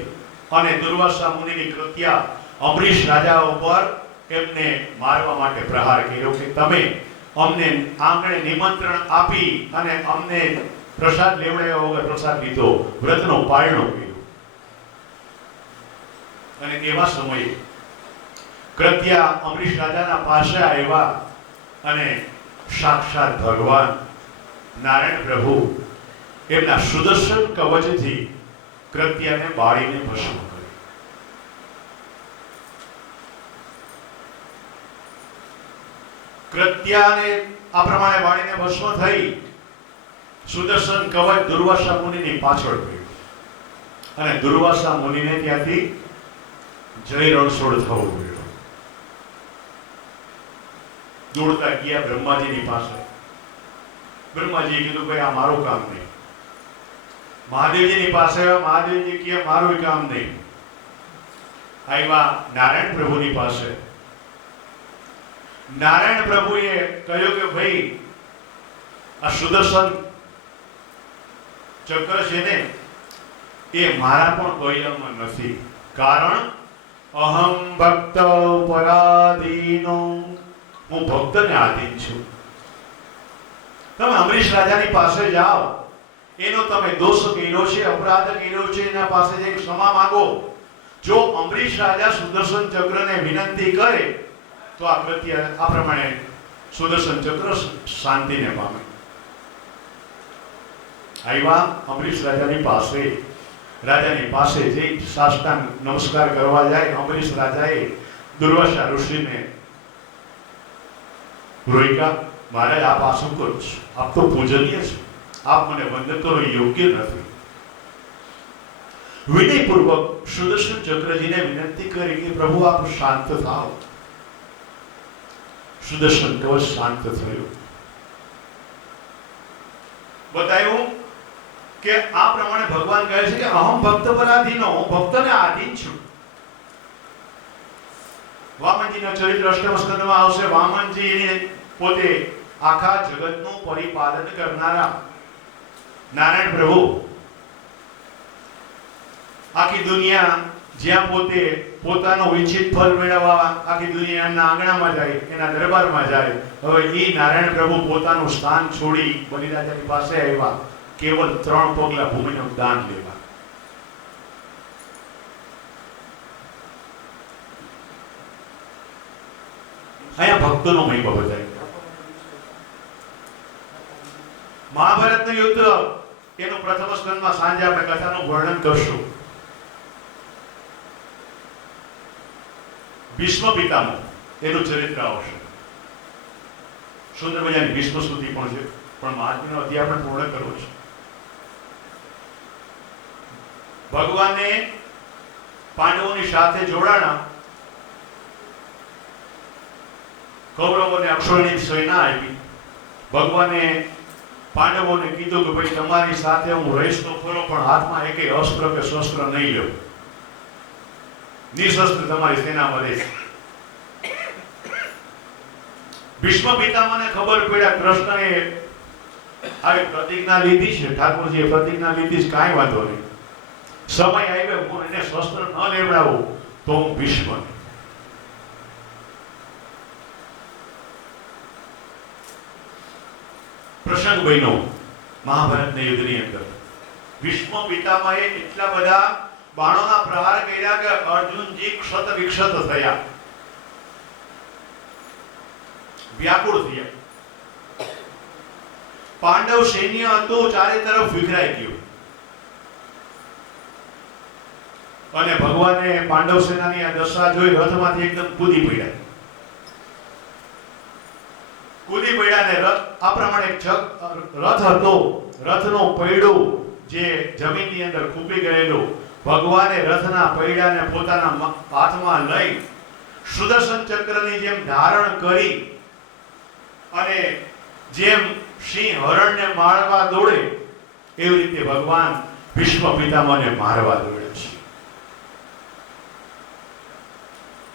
અને દુર્વાસા મુનિની કૃત્યા અમરીશ રાજા ઉપર એમને મારવા માટે પ્રહાર કર્યો કે તમે અમને આંગણે નિમંત્રણ આપી અને અમને પ્રસાદ લેવડાવ્યા વગર પ્રસાદ લીધો, વ્રતનો પાળનો કર્યો. અને એવા સમયે કૃત્યા અમરીશ રાજાના પાસે આવ્યા અને સાક્ષાત ભગવાન નારાયણ પ્રભુ એમના સુદર્શન કવચથી કૃત્યાને બાળીને ભસ્મ કરી. કૃત્યાને આ પ્રમાણે બાળીને ભસ્મ થઈ. સુદર્શન કવચ દુર્વાસા મુનિની પાછળ ગયું અને દુર્વાસા મુનિને ત્યાંથી જય રણછોડ થવું પડ્યું. દોડતા ગયા બ્રહ્માજીની પાસે. બ્રહ્માજીએ કીધું ભાઈ આ મારું કામ નહીં. મહાદેવજીની પાસે મહાદેવજી કહે મારું કામ નહીં. આવ્યા નારાયણ પ્રભુની પાસે. નારાયણ પ્રભુએ કહ્યું કે ભાઈ આ સુદર્શન ચક્ર છે ને એ મારા પણ કોઈલામાં નથી, કારણ અહમ ભક્ત પરાધીનો, હું ભક્તને આધીન છું. તમે અમરીશ રાજાની પાસે જાઓ, એનો તમે દોષ કર્યો છે, અપરાધ કર્યો છે, એના પાસે જઈને ક્ષમા માંગો. જો અમરીશ રાજા સુદર્શન ચક્રને વિનંતી કરે તો આ કૃત્ય આ પ્રમાણે સુદર્શન ચક્ર શાંતિને પામે. આવ્યા અમરીશ રાજાની પાસે જઈ સાષ્ટાંગ નમસ્કાર કરવા જાય. અમરીશ રાજાએ દુર્વાસા ઋષિને રોક્યા, મહારાજ આપ આ શું કરો છો? આપ તો પૂજનીય છો, આપ મને વંદન કરો યોગ્ય નથી. વિનયપૂર્વક સુદર્શન ચક્રજીને વિનંતી કરી કે પ્રભુ આપ શાંત થાઓ. સુદર્શન કવચ શાંત થયું. બતાવ્યું કે આ પ્રમાણે ભગવાન કહે છે કે અહમ ભક્ત પરાધીનો, હું ભક્તને આધીન છું. વામનજીના ચરિત્ર અષ્ટમ સ્કંદમાં આવશે. વામનજી પોતે આખા જગતનું પરિપાલન કરનારા નારાયણ પ્રભુ, આખી દુનિયા જ્યાં પોતે પોતાનું ઈચ્છિત ફળ મેળવવા આખી દુનિયાના આંગણામાં જાય, એના દરબારમાં જાય. હવે એ નારાયણ પ્રભુ પોતાનું સ્થાન છોડી બલિરાજાની પાસે આવ્યા, કેવલ 3 પગલા ભૂમિનું દાન લેવા. અહીંયા ભક્તોનો મહિમા બતાવ્યો. મહાભારતનું યુદ્ધ એનું પ્રથમ સ્કંદમાં સાંજે આપણે કથાનું વર્ણન કરશું. ભીષ્મ પિતામહ એનું ચરિત્ર આવશે. સુંદર મજાની ભીષ્મ સ્તુતિ પણ છે, પણ મહાત્મ્યનો અધ્યાય આપણે પૂર્ણ કરવો છે. ભગવાને પાંડવોની સાથે જોડાણા. કૌરવોને અક્ષોહિણી સેના આપી. ભગવાને પાંડવોને કીધું કે ભાઈ તમારી સાથે હું રહીશ તો ખરો, પણ હાથમાં એકેય અસ્ત્ર કે શસ્ત્ર નહીં લ્યો, નિશસ્ત્ર તમારી સેનામાં રહીશ. ભીષ્મ પિતામહને ખબર પડ્યા કૃષ્ણએ આવી પ્રતિજ્ઞા લીધી છે, ઠાકોરજીએ પ્રતિજ્ઞા લીધી છે, કાંઈ વાંધો નહીં, સમય આવ્યો હું એને શસ્ત્ર ન લેવડાવું તો હું ભીષ્મ. પ્રસંગ બન્યો મહાભારતના યુદ્ધની અંદર. ભીષ્મ પિતામહે એટલા બધા બાણોના પ્રહાર કર્યા કે અર્જુનજી ક્ષત વિક્ષત થયા, વ્યાકુળ થયા. પાંડવ સૈન્ય હતું ચારે તરફ વિખરાઈ ગયું અને ભગવાને પાંડવ સેનાની આ દશા જોઈ રથમાંથી એકદમ કૂદી પડ્યા. કૂદી પડ્યા ને રથ આ પ્રમાણે રથ હતો, રથનો પૈડો જે જમીનની અંદર ખૂબી ગયેલો, ભગવાને રથના પૈડાને પોતાના હાથમાં લઈ સુદર્શન ચક્રની જેમ ધારણ કરી અને જેમ સિંહ હરણને મારવા દોડે એવી રીતે ભગવાન ભીષ્મ પિતામહને મારવા દોડે છે.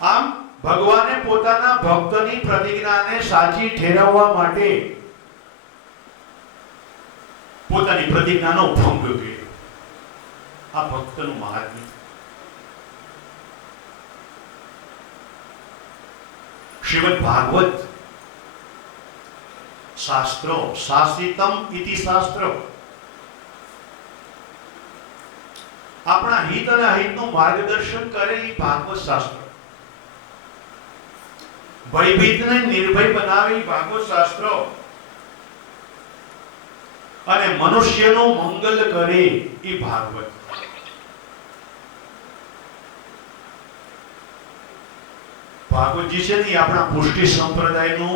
આમ ભગવાને પોતાના ભક્તની પ્રતિજ્ઞાને સાચી ઠેરવવા માટે પોતાની પ્રતિજ્ઞાનો ભંગ કર્યો. આ ભક્તનું મહાત્મ્ય. શ્રીમદ ભાગવત શાસ્ત્રો શાસિતમ ઇતિ શાસ્ત્ર આપણા હિત અને અહિતનું માર્ગદર્શન કરે એ ભાગવત શાસ્ત્ર. ભયભીતને નિર્ભય બનાવી ભાગવત શાસ્ત્રો અને મનુષ્યનું મંગલ કરે એ ભાગવત. ભાગવતજી છે ને આપણા પુષ્ટિ સંપ્રદાયનો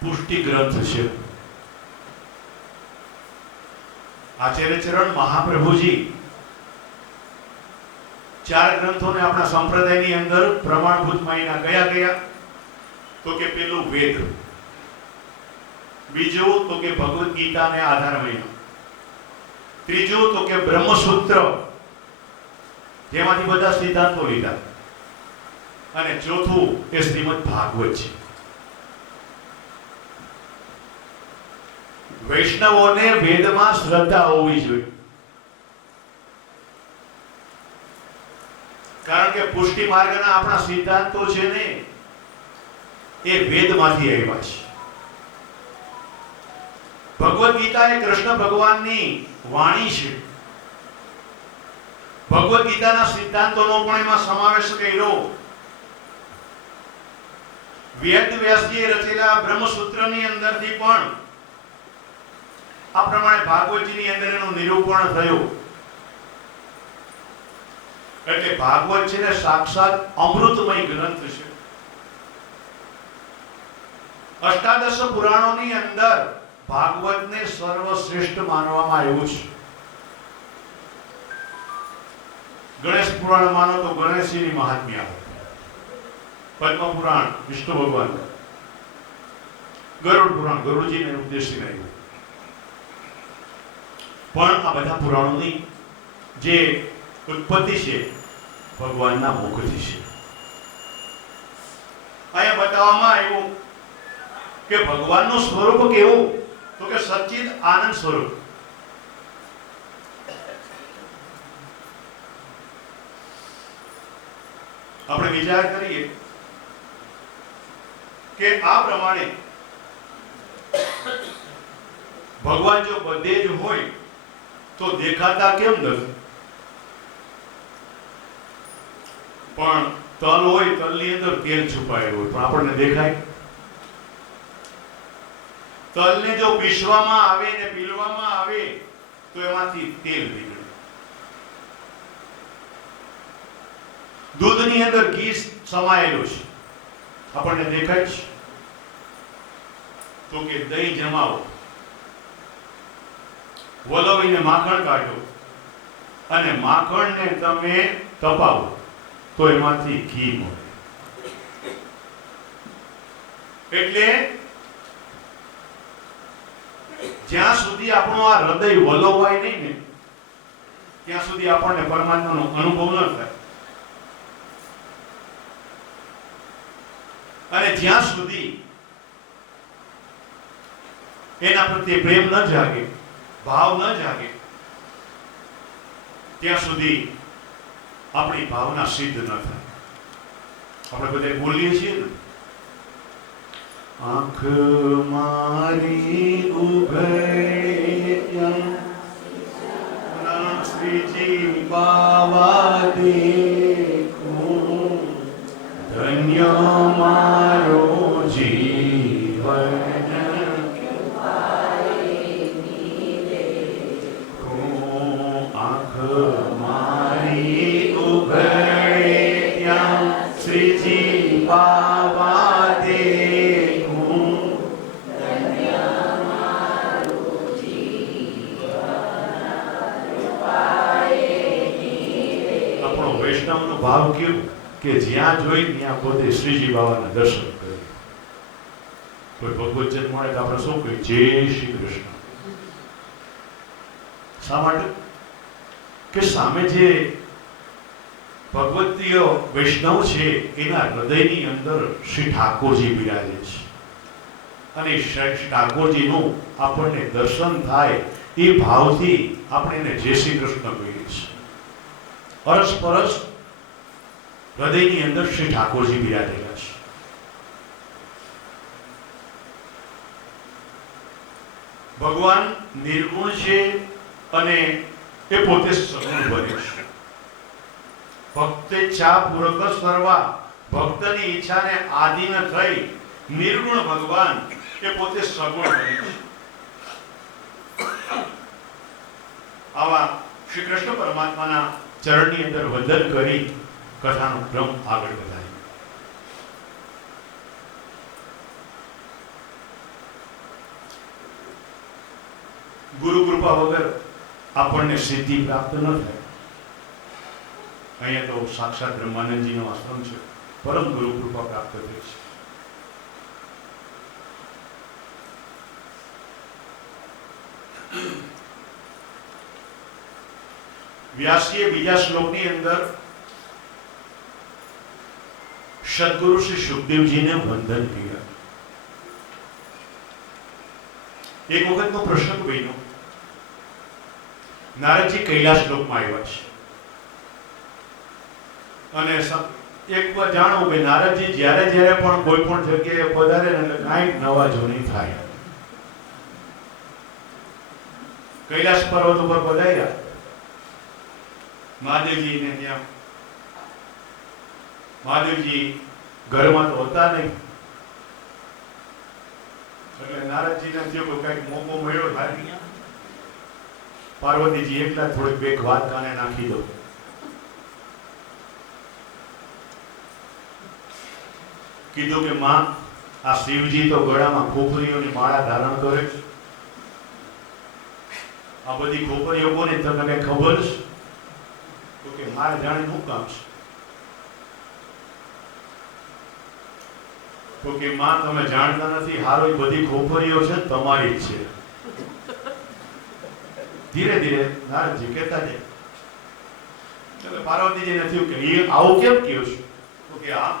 પુષ્ટિ ગ્રંથ છે. આચાર્ય ચરણ મહાપ્રભુજી 4 ગ્રંથોને આપણા સંપ્રદાયની અંદર પ્રમાણભૂત માન્યા. કયા? તો કે પેલું વેદ, બીજું તો કે ભગવદ ગીતાને આધાર માન્યો, ત્રીજું તો કે બ્રહ્મસૂત્ર જેમાંથી બધા સિદ્ધાંતો લીધા, અને ચોથું એ શ્રીમદ ભાગવત છે. વૈષ્ણવોને વેદમાં શ્રદ્ધા હોવી જોઈએ, કારણ કે પુષ્ટિ માર્ગના આપણા સિદ્ધાંતો છે ને એ વેદમાંથી આવ્યા છે. ભગવદ ગીતા એ કૃષ્ણ ભગવાનની વાણી છે. ભગવદ ગીતાના સિદ્ધાંતોનો પણ એમાં સમાવેશ કર્યો. વેદ વ્યાસજીએ રચેલા બ્રહ્મસૂત્રની અંદરથી પણ આ પ્રમાણે ભાગવતજીની અંદર એનું નિરૂપણ થયું. એટલે ભાગવત છે ને સાક્ષાત અમૃતમય ગ્રંથ છે. અષ્ટાદશ પુરાણોની અંદર ભાગવતને સર્વશ્રેષ્ઠ માનવામાં આવ્યું છે. ગણેશ પુરાણ માનો તો ગણેશજીની મહાત્મ્ય આવે, પદ્મ પુરાણ વિષ્ણુ ભગવાન, ગરુડ પુરાણ ગરુડજીને ઉપદેશીને આવ્યું. પણ આ બધા પુરાણોની જે ઉત્પત્તિ છે ભગવાનના મુખથી છે. અહીંયા બતાવવામાં આવ્યું કે ભગવાનનું સ્વરૂપ કેવું, તો કે સચ્ચિદ આનંદ સ્વરૂપ. આપણે વિચાર કરીએ કે આ પ્રમાણે ભગવાન જો બધે જ હોય તો દેખાતા કેમ નથી? પણ તલ હોય, તલની અંદર તેલ છુપાયેલું હોય, પણ આપણને દેખાય? તલને જો પીસવામાં આવે ને પીલવામાં આવે તો એમાંથી તેલ નીકળે. દૂધની અંદર ઘી સમાયેલું છે, આપણને દેખાય છે? તો કે દહીં જમાવો, વલોવીને માખણ કાઢો અને માખણને તમે તપાવો તો એમાંથી ઘી મળે. એટલે જ્યાં સુધી આપણું આ હૃદય વલોવાય નહીં ને ત્યાં સુધી આપણને પરમાત્માનો અનુભવ ન થાય. અને જ્યાં સુધી એના પ્રત્યે પ્રેમ ન જાગે, ભાવ ન જાગે, ત્યાં સુધી આપણી ભાવના સિદ્ધ ન થાય. આપણે બધા બોલીએ છીએ ને, આંખ મારી ઉઘડે ત્યાં શ્રીજી બાવા દેખું, ધન્ય મારો જીવન, આંખ મારી ઉઘડે ત્યાં શ્રીજી બાવા દેખું, આપણો વૈષ્ણવનો ભાવ કેવું કે જ્યાં જોઈ ત્યાં પોતે શ્રીજી બાબાના દર્શન કરે. કોઈ ભગવત મળે તો આપણે શું કહીએ? જય શ્રી કૃષ્ણ. શા માટે? કે સામે જે ભગવતીય વૈષ્ણવ છે એના હૃદયની અંદર શ્રી ઠાકોરજી બિરાજે છે, અને શ્રી ઠાકોરજીનું આપણને દર્શન થાય એ ભાવથી આપણે એને જય શ્રી કૃષ્ણ કહીએ છીએ. અરસપરસ હૃદયની અંદર શ્રી ઠાકોરજી બિરાજેલા છે. ભગવાન નિર્ગુણ છે અને એ પોતે સગુણ બને છે. ભક્તે ઈચ્છા પૂરક સર્વા, ભક્તની ઈચ્છાને આધીન થઈ નિર્ગુણ ભગવાન એ પોતે સગુણ બને છે. આવા શ્રી કૃષ્ણ પરમાત્માના ચરણની અંદર વંદન કરી કથાનો ક્રમ આગળ વધાય. ગુરુ કૃપા વગર આપણને સિદ્ધિ પ્રાપ્ત ન થાય. અહીંયા તો સાક્ષાત બ્રહ્માનંદજીનો આશ્રમ છે, પરમ ગુરુ કૃપા પ્રાપ્ત થઈ છે. વ્યાસજીએ બીજા શ્લોકની અંદર સદગુરુ શ્રી સુખદેવજીને વંદન કર્યા. એક વખતનો પ્રસંગ બન્યો. નારદજી કૈલાસ લોકમાં આવ્યા છે, અને એક વાર જાણો કે નારદજી જ્યારે જ્યારે પણ કોઈ પણ જગ્યાએ પધારે ને એટલે કાંઈક નવા જૂની થાય. કૈલાસ પર્વત ઉપર પધાર્યા. મહાદેવજીને ત્યાં મહાદેવજી ઘરમાં તો હતા નહીં, એટલે નારદજીને થયું કે કંઈક મોકો મળ્યો થાય. પાર્વતીજી એકલા થોડીક બે વાત કાને નાખી દો. કીધું કે માં, આ શિવજી તો ગળામાં ખોપરીઓની માળા ધારણ કરે છે. આ બધી ખોપરીઓ કોની તમને કઈ ખબર છે? તો કે મારે જાણે શું કામ છે? તો કે માં, તમે જાણતા નથી, હારો એ બધી ખોપરીઓ છે તમારી જ છે. ધીરે ધીરે નારદજી કહેતા જાય. એટલે પાર્વતીજીને થયું કે એ આવું કેમ કહ્યું છે? તો કે આ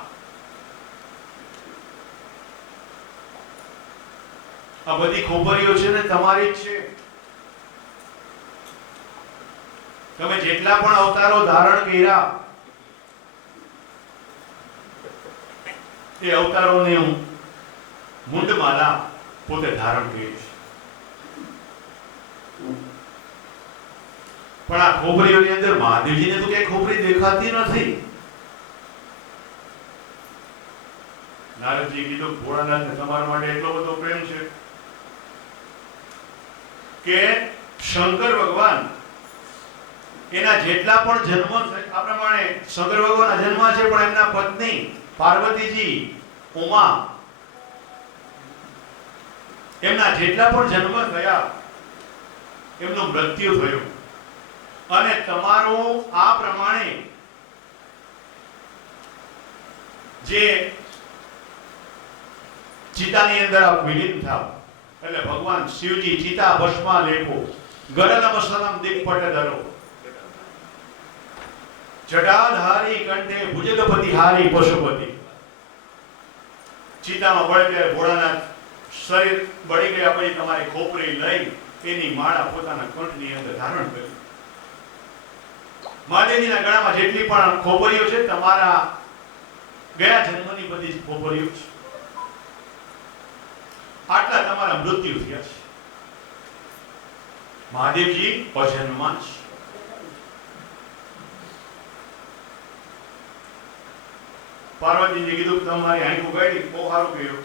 બધી ખોપરીઓ છે ને તમારી જ છે. તમે જેટલા પણ અવતારો ધારણ કર્યા એ અવતારોની હું મુંડમાલા પોતે ધારણ કરી છે. પણ આ ખોપરીઓની અંદર મહાદેવજીને તો કઈ ખોપરી દેખાતી નથી. નારદજી કીધું, ભોળાનાથને તમારા માટે એટલો બધો પ્રેમ છે કે શંકર ભગવાન એના જેટલા પણ જન્મ છે, આ પ્રમાણે શંકર ભગવાનના જન્મ છે, પણ એમના પત્ની પાર્વતીજી, ઉમા, એમના જેટલા પણ જન્મ થયા એમનું મૃત્યુ થયું. અને તમારો આ પ્રમાણે જે ચિતાની અંદર આપ વિલીન થાવ એટલે ભગવાન શિવજી ચિતા ભસ્મા લેપો ગરલમ સનમ દિગ્પટ ધરો જટાધારી કંઠે ભુજગપતિ હારી પશુપતિ. ચિતામાં બળે ત્યારે ભોળાનાથ શરીર બળી ગયા પછી તમારી ખોપરી લઈ એની માળા પોતાના કંઠની અંદર ધારણ કરી. મહાદેવજીના ગળામાં જેટલી પણ ખોપરીઓ છે તમારા ગયા જન્મની બધી જ ખોપરીઓ છે. આટલા તમારા મૃત્યુ થયા છે. મહાદેવજી અજન્મા છે. પાર્વતીજી કીધું તમારી આંખ ઉગાડી બહુ સારું કર્યું.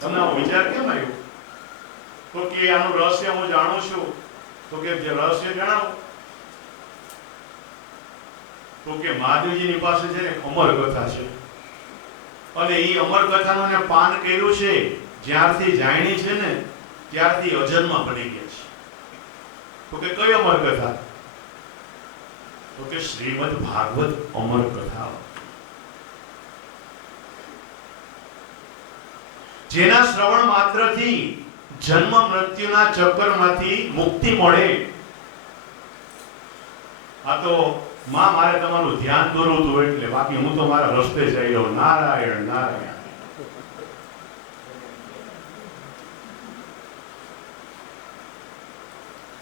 તમને આવો વિચાર કેમ આવ્યો? તો કે આનું રહસ્ય હું જાણું છું. તો કે જે રહસ્ય જણાવો. તો કે મહાદેવજીની પાસે છે ને અમર કથા છે અને એ અમર કથાનું ને પાન કર્યું છે જ્યારથી જાણી છે ને ત્યારથી અજન્મા બની ગયા છે. તો કે કઈ અમર કથા? તો કે શ્રીમદ ભાગવત અમર કથા. જેના શ્રવણ માત્રથી જન્મ મૃત્યુના ચક્કરમાંથી મુક્તિ મળે. આ તો માં મારે તમારું ધ્યાન દોરવું હતું એટલે, બાકી હું તો મારા રસ્તે જઈ રહ્યો. નારાયણ નારાયણ.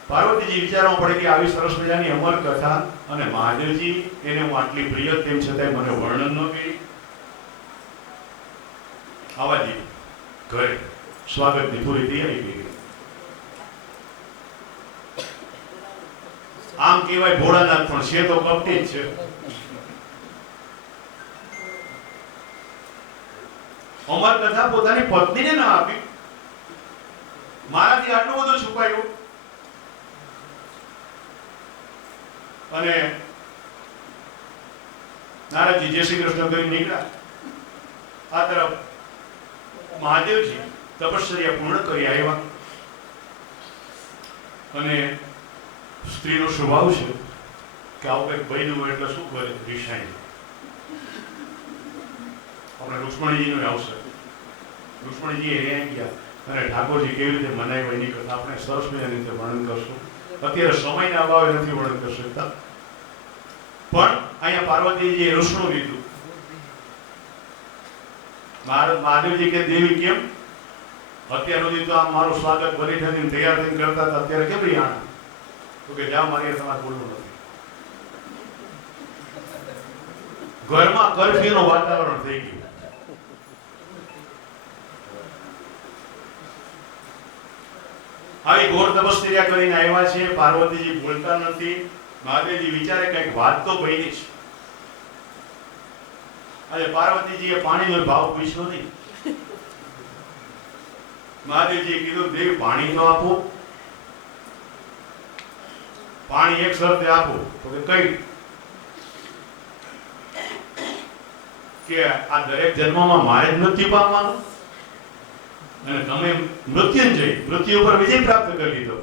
પાર્વતીજી વિચારવા પડે કે આવી સરસ મજાની અમર કથા અને મહાદેવજી એને હું આટલી પ્રિય તેમ છતાંય મને વર્ણન ન કરી. આવા દી ઘરે સ્વાગતની પૂરી તૈયારી થઈ ગઈ. આમ કહેવાય ભોળાનાથ પણ છે તો કપટી જ છે. અમર કથા પોતાની પત્નીને ના આપી. મારાથી આટલું બધું છુપાયું. અને નારદજી જય શ્રી કૃષ્ણ કરી નીકળ્યા. આ તરફ મહાદેવજી તપશ્ચર્યા પૂર્ણ કરી આવ્યા. અને સ્ત્રીનો સ્વભાવ છે કે આવું કંઈક બન્યું હોય એટલે શું કરે? રિસાઈ. આપણે રુક્ષ્મણીજીનો આવશે. રુક્ષ્મણીજી અહીંયા ગયા અને ઠાકોરજી કેવી રીતે મનાવ્યા એની કથા આપણે સરસ મજાની રીતે વર્ણન કરશું. અત્યારે સમયના અભાવે નથી વર્ણન કરી શકતા, પણ અહીંયા પાર્વતીજીએ ઋષનું લીધું. મહાદેવજી કે દેવી કેમ અત્યાર સુધી તો આમ મારું સ્વાગત ભરી થઈને તૈયાર થઈને કરતા હતા, અત્યારે કેમ રહ્યા? તો કે જાઓ, મારી તમારે બોલવું નથી. ઘરમાં કર્ફ્યુનું વાતાવરણ થઈ ગયું. આવી ઘોર તપશ્ચર્યા કરીને આવ્યા છે. પાર્વતીજી બોલતા નથી. મહાદેવજી વિચારે કંઈક વાત તો બની છે. આજે પાર્વતીજીએ પાણીનો ભાવ પૂછ્યો નહીં. મહાદેવજીએ કીધું દેવી પાણી તો આપો. પાણી એક શરતે આપો. તો કે કઈ? કે આ દરેક જન્મમાં મારે જ મૃત્યુ પામવાનું અને તમે મૃત્યુ ઉપર વિજય પ્રાપ્ત કરી લીધો.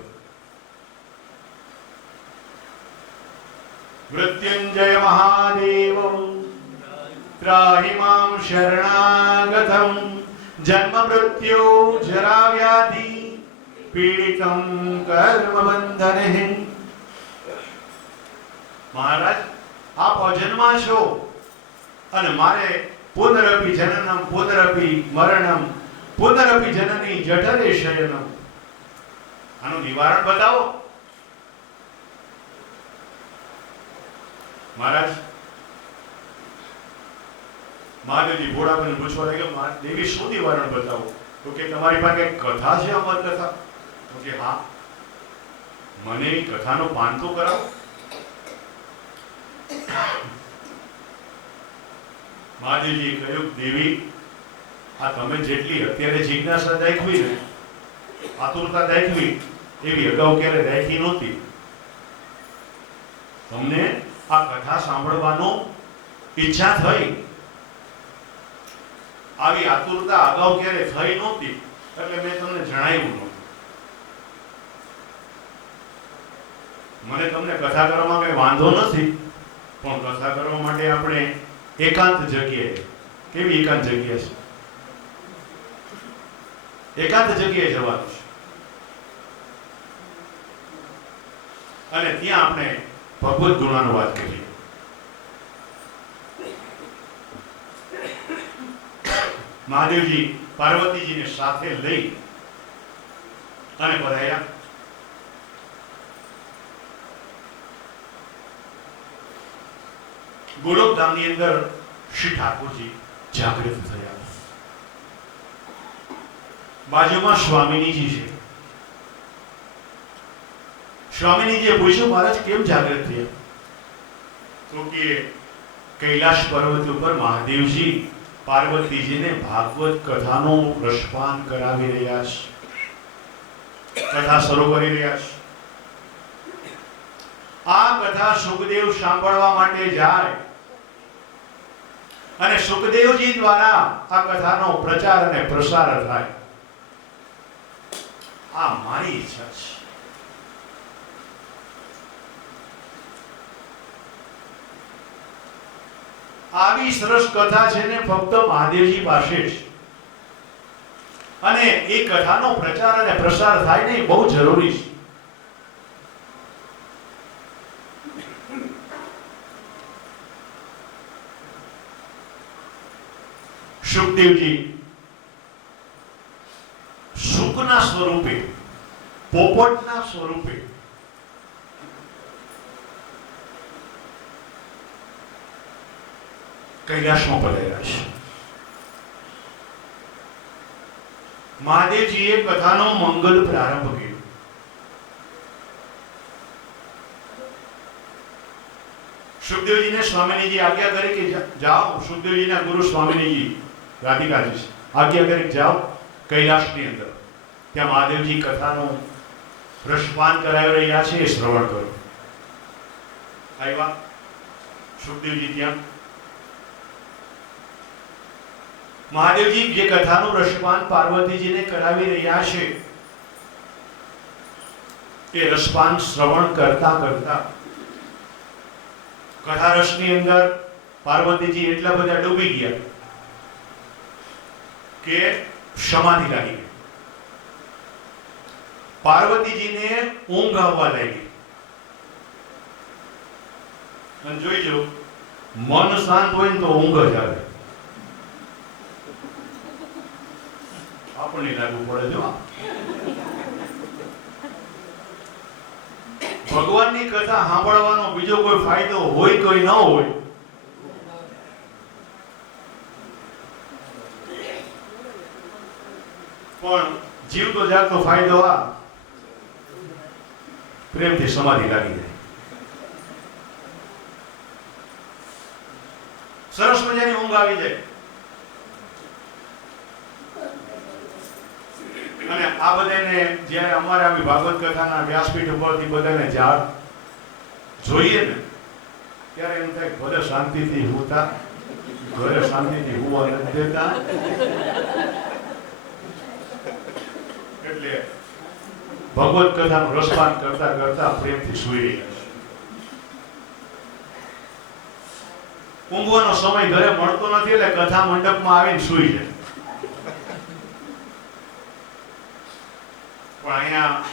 મૃત્યુંજય મહાદેવ ત્રાહિ મામ શરણાગતમ જન્મ મૃત્યુ જરા વ્યાધિ પીડિતમ કર્મ બંધને. મહારાજ, આપ અજન્મા છો અને મારે પુનરપી જનનમ પુનરપી મરણમ પુનરપી જનની જઠરે શયનમ. આનું નિવારણ બતાવો. મહારાજ, મહાદેવજી ભોળાબેન પૂછવા લાગ્યા, દેવી શું નિવારણ બતાવો? તો કે તમારી પાસે કથા છે, અમર કથા? તો કે હા, મને એ કથાનો પાન તો કરાવો. મહાદેવજી કહ્યું, દેવી, આ તમે જેટલી અત્યારે જિજ્ઞાસા દાખવી ને, આતુરતા દાખવી, એવી અગાઉ ક્યારે દાખી નહોતી. તમને આ કથા સાંભળવાનો ઈચ્છા થઈ, આવી આતુરતા અગાઉ ક્યારે થઈ નહોતી, એટલે મેં તમને જણાવ્યું નહોતું. મને તમને કથા કરવામાં કઈ વાંધો નથી, પણ કથા કરવા માટે આપણે એકાંત જગ્યાએ. કેવી એકાંત જગ્યા છે? એકાંત જગ્યાએ જવાનું છે અને ત્યાં આપણે ભગવદ ગુણાનુવાદ કરીએ. મહાદેવજી પાર્વતીજીને સાથે લઈ અને પધાર્યા. ગોલોકધામની અંદર શ્રી ઠાકોરજી જાગૃત થયા. બાજુમાં સ્વામિનીજી છે. સ્વામિનીજીએ પૂછ્યું, મહારાજ કેમ જાગૃત થયા? તો કે કૈલાશ પર્વત ઉપર મહાદેવજી પાર્વતીજીને ભાગવત કથાનું રસપાન કરાવી રહ્યા છે, કથા શરૂ કરી રહ્યા છે. આ કથા સુખદેવ સાંભળવા માટે જાય અને સુખદેવજી દ્વારા આ કથાનો પ્રચાર અને પ્રસાર થાય. આ મારી ઈચ્છા છે. આવી સરસ કથા છે ને ફક્ત મહાદેવજી પાસે જ, અને એ કથાનો પ્રચાર અને પ્રસાર થાય ને બહુ જરૂરી છે. સુખદેવજી સુખના સ્વરૂપે, પોપટના સ્વરૂપે કૈલાસમાં પધાર્યા છે. મહાદેવજીએ કથાનો મંગલ પ્રારંભ કર્યો. સુખદેવજીને સ્વામિનીજી આજ્ઞા કરી કે જાઓ. સુખદેવજીના ગુરુ સ્વામિનીજી રાધિકાજી આજ્ઞા કરી જાઓ કૈલાસની અંદર, ત્યાં મહાદેવજી કથાનું રસપાન કરાવી રહ્યા છે, એ શ્રવણ કરો. આવ્યા સુખદેવજી ત્યાં. મહાદેવજી જે કથાનું રસપાન પાર્વતીજીને કરાવી રહ્યા છે, એ રસપાન શ્રવણ કરતા કરતા કથા રસની અંદર પાર્વતીજી એટલા બધા ડૂબી ગયા કે સમાધિ લાગી ગઈ. પાર્વતીજીને ઊંઘ આવવા લાગી. અને જોઈજો, મન શાંત હોય ને તો ઊંઘ જ આવે. આપણને લાગુ પડે જો ભગવાનની કથા સાંભળવાનો બીજો કોઈ ફાયદો હોય કોઈ ન હોય, પણ જીવતો જાગતો ફાયદો આ પ્રેમથી સમાધિ લાગી જાય. સરસ મજાની ઊંઘ આવી જાય. અને આ બધાને જ્યારે અમારે આવી ભાગવત કથાના વ્યાસપીઠ ઉપરથી બધાને જાળ જોઈએ ને, ત્યારે એમ થાય ભલે શાંતિથી હોતા, ઘરે શાંતિથી હોવા નથી દેતા. એટલે ભગવત કથાનું રસપાન કરતા કરતા પ્રેમથી સૂઈ રહ્યા છે. ઊંઘવાનો સમય ઘરે મળતો નથી એટલે કથા મંડપમાં આવીને સૂઈ જાય. પણ અહીંયા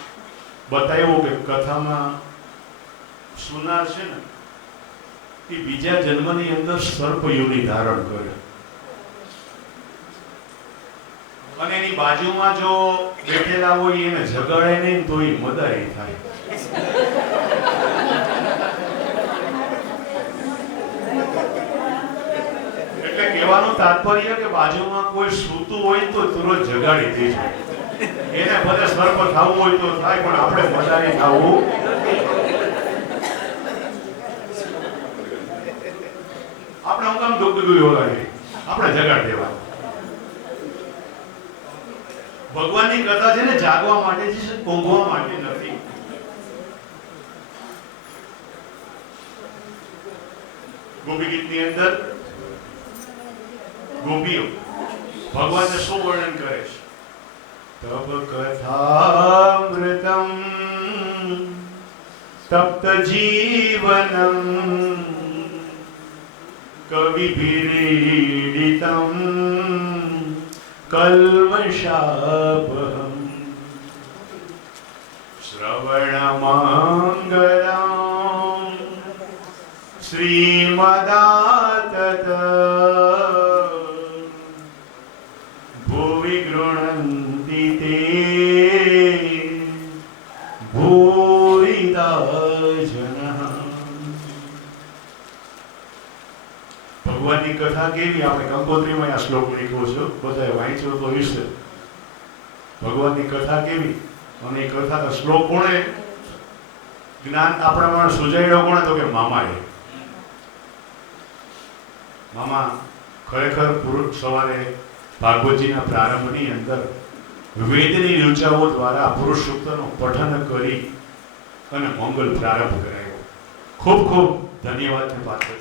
બતાવ્યું કે કથામાં સુનાર છે ને, એ બીજા જન્મની અંદર સર્પ યોની ધારણ કરે, અને એની બાજુમાં જો બેઠેલા હોય એને ઝઘડે નહીં તો એ મદારી થાય. એટલે કહેવાનું તાત્પર્ય કે બાજુમાં કોઈ સૂતું હોય તો તુરંત જગાડી દેજો. એને ભલે સર્પ થવું હોય તો થાય, પણ આપણે મદારી થવું. આપણે હું કામ દુઃખ વગાડી, આપણે જગાડ દેવા. ભગવાનની કથા છે ને જાગવા માટે છે, ઊંઘવા માટે નથી. ગોપી ગીતની અંદર ગોપીઓ ભગવાનને શું વર્ણન કરે છે? તબ કથામૃતમ તપ્ત જીવનમ કવિભીરીડિતમ कल्मषापहम् श्रवणमङ्गलम् श्रीमदातत भुवि गृह्णन्ति ते भूरिदा जनः। ભગવાનની કથા કેવી? આપણે કંકોત્રીમાં આ શ્લોક લખ્યો છે, બધાએ વાંચ્યો તો હશે. ભગવાનની કથા કેવી? અને એ કથા શ્લોક કોણે જ્ઞાન આપણામાં સુજાડ્યો? કોણે? તો કે મામાએ. મામા ખરેખર સવારે ભાગવતજીના પ્રારંભની અંદર વેદની ઋચાઓ દ્વારા પુરુષ સૂક્તનું પઠન કરી અને મંગલ પ્રારંભ કરાયો. ખૂબ ખૂબ ધન્યવાદને પાત્ર છે.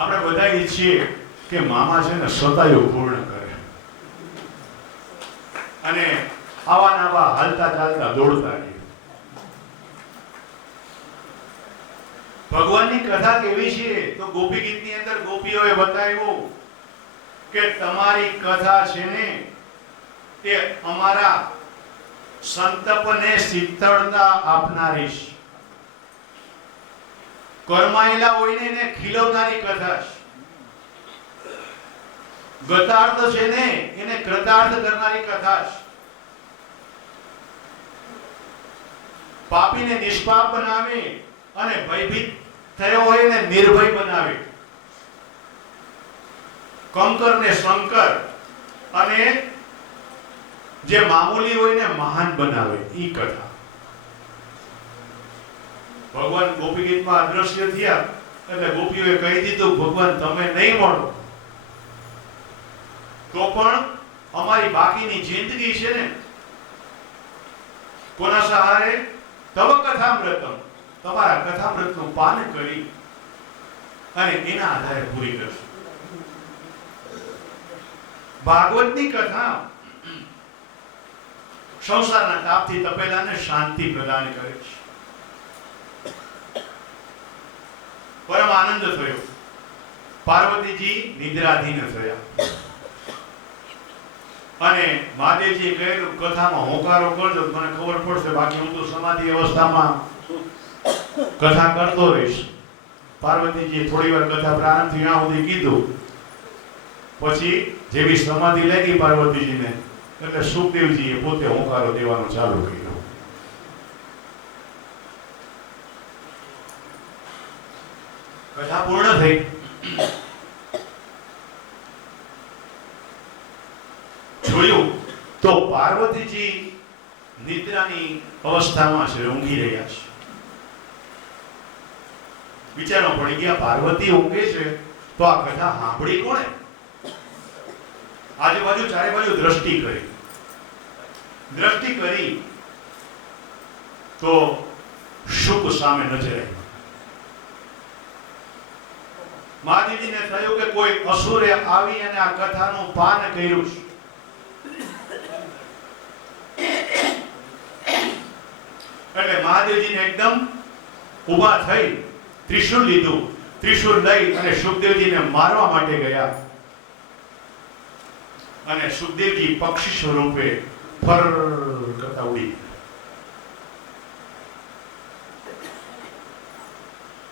આપણે બધા ઈચ્છીએ કે મામા છે ને સતાયું પૂર્ણ કરે અને આવા નવા હાલતા ચાલતા દોડતા રહે. ભગવાનની કથા કેવી છે? તો ગોપી ગીતની અંદર ગોપીઓએ બતાવ્યું કે તમારી કથા છે ને તે અમારા સંતપને શીતળતા આપનારી છે. કર્માયેલા હોય ને એને ખીલવનારી કથા છે. ગતાર્થ છે ને એને કૃતાર્થ કરનારી કથા છે. પાપીને નિષ્પાપ બનાવે અને ભયભીત થયો હોય ને નિર્ભય બનાવે. કંકર ને શંકર અને જે મામૂલી હોય ને મહાન બનાવે. ઈ કથા. ભગવાન ગોપી ગીતમાં અદ્રશ્ય થયા એટલે ગોપીઓએ કહી દીધું, ભગવાન તમે નહીં મળો તો પણ અમારી બાકીની જિંદગી છે ને કોના સહારે? તવ કથામૃતમ, તમારા કથામૃતનું પાન કરી અને એના આધારે પૂરી કરશું. ભાગવતની કથા સંસારના તાપથી તપેલાને શાંતિ પ્રદાન કરે છે. પરમ આનંદ થયો. પાર્વતીજી નિદ્રાધીન થયા અને મહાદેવજીએ કહ્યું કથામાં હોંકારો કરજો, મને ખબર પડશે, બાકી હું તો સમાધિ અવસ્થામાં કથા કરતો રહીશ. પાર્વતીજીએ થોડી વાર કથા પ્રારંભ થયા સુધી કીધું. પછી જેવી સમાધિ લાગી પાર્વતીજીને એટલે સુખદેવજીએ પોતે હોંકારો દેવાનું ચાલુ કર્યું. કથા પૂર્ણ થઈ. જોયું તો પાર્વતીજી નિદ્રાની અવસ્થામાં છે, ઊંઘી રહ્યા છે. વિચારો પડી ગયા, પાર્વતી ઊંઘે છે તો આ કથા સાંભળી કોણે? આજુબાજુ ચારે બાજુ દ્રષ્ટિ કરી. દ્રષ્ટિ કરી તો શુક સામે નજર આવી. મહાદેવજીને થયું કે કોઈ અસુરે આવી અને આ કથાનું પાન કર્યું છે. એટલે મહાદેવજીને એકદમ ઊભા થઈ ત્રિશૂળ લીધું. ત્રિશૂળ લઈ અને સુખદેવજીને મારવા માટે ગયા અને સુખદેવજી પક્ષી સ્વરૂપે ફર કરતા ઉડી.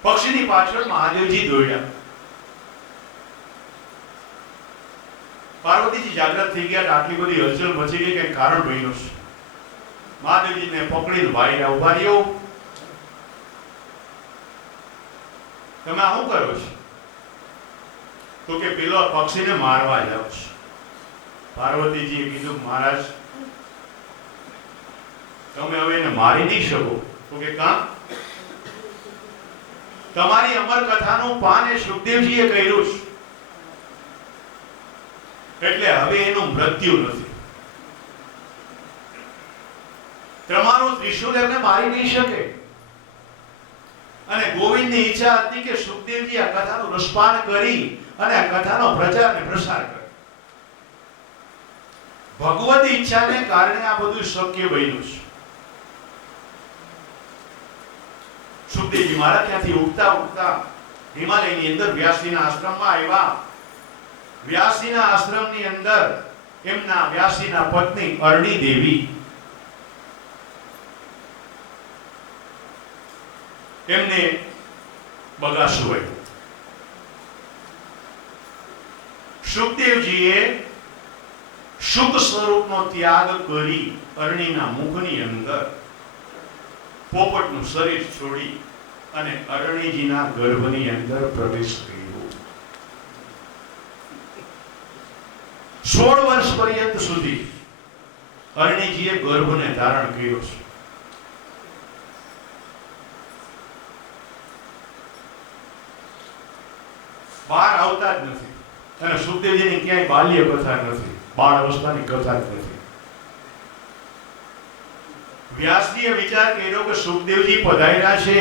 પક્ષીની પાછળ મહાદેવજી દોડ્યા. પાર્વતીજી જાગૃત થઈ ગયા. આટલી બધી હલચલ મચી ગઈ, કઈ કારણ બન્યું છે. મહાદેવજીને પકડીને ભાઈને ઉભા રહ્યો. તમે આ શું કરો છો? તો કે પેલો પક્ષીને મારવા જાવ છો. પાર્વતીજીએ કીધું, મહારાજ તમે હવે એને મારી નહીં શકો. તો કે કાં? તમારી અમર કથાનું પાન એ સુખદેવજીએ કર્યું છે એટલે હવે એનું મૃત્યુ નથી. તમારું ત્રિશૂળ એમને મારી નહીં શકે. અને ગોવિંદની ઈચ્છા હતી કે સુખદેવજી આ કથાનું રસપાન કરી અને આ કથાનો પ્રચાર અને પ્રસાર કરે. ભગવત ઈચ્છાને કારણે આ બધું શક્ય બન્યું છે. સુખદેવજી મહારાજ ત્યાંથી ઉગતા ઉગતા હિમાલયની અંદર વ્યાસજીના આશ્રમમાં આવ્યા વ્યાસીના આશ્રમની અંદર એમના વ્યાસીના પત્ની અરણી દેવી એમને બગાસું આવ્યું. સુખદેવજીએ શુદ્ધ સ્વરૂપનો ત્યાગ કરી અરણીના મુખની અંદર પોપટનું શરીર છોડી અને અરણીજીના ગર્ભની અંદર પ્રવેશ કર્યો. 16 વર્ષ પર્યંત સુધી અરણીજીએ ગર્ભને ધારણ કર્યો છે. બહાર આવતા જ નથી અને સુખદેવજીની ક્યાંય બાલ્ય કથા નથી, બાળ અવસ્થાની કથા જ નથી. વ્યાસજીએ વિચાર કર્યો કે સુખદેવજી પધાર્યા છે.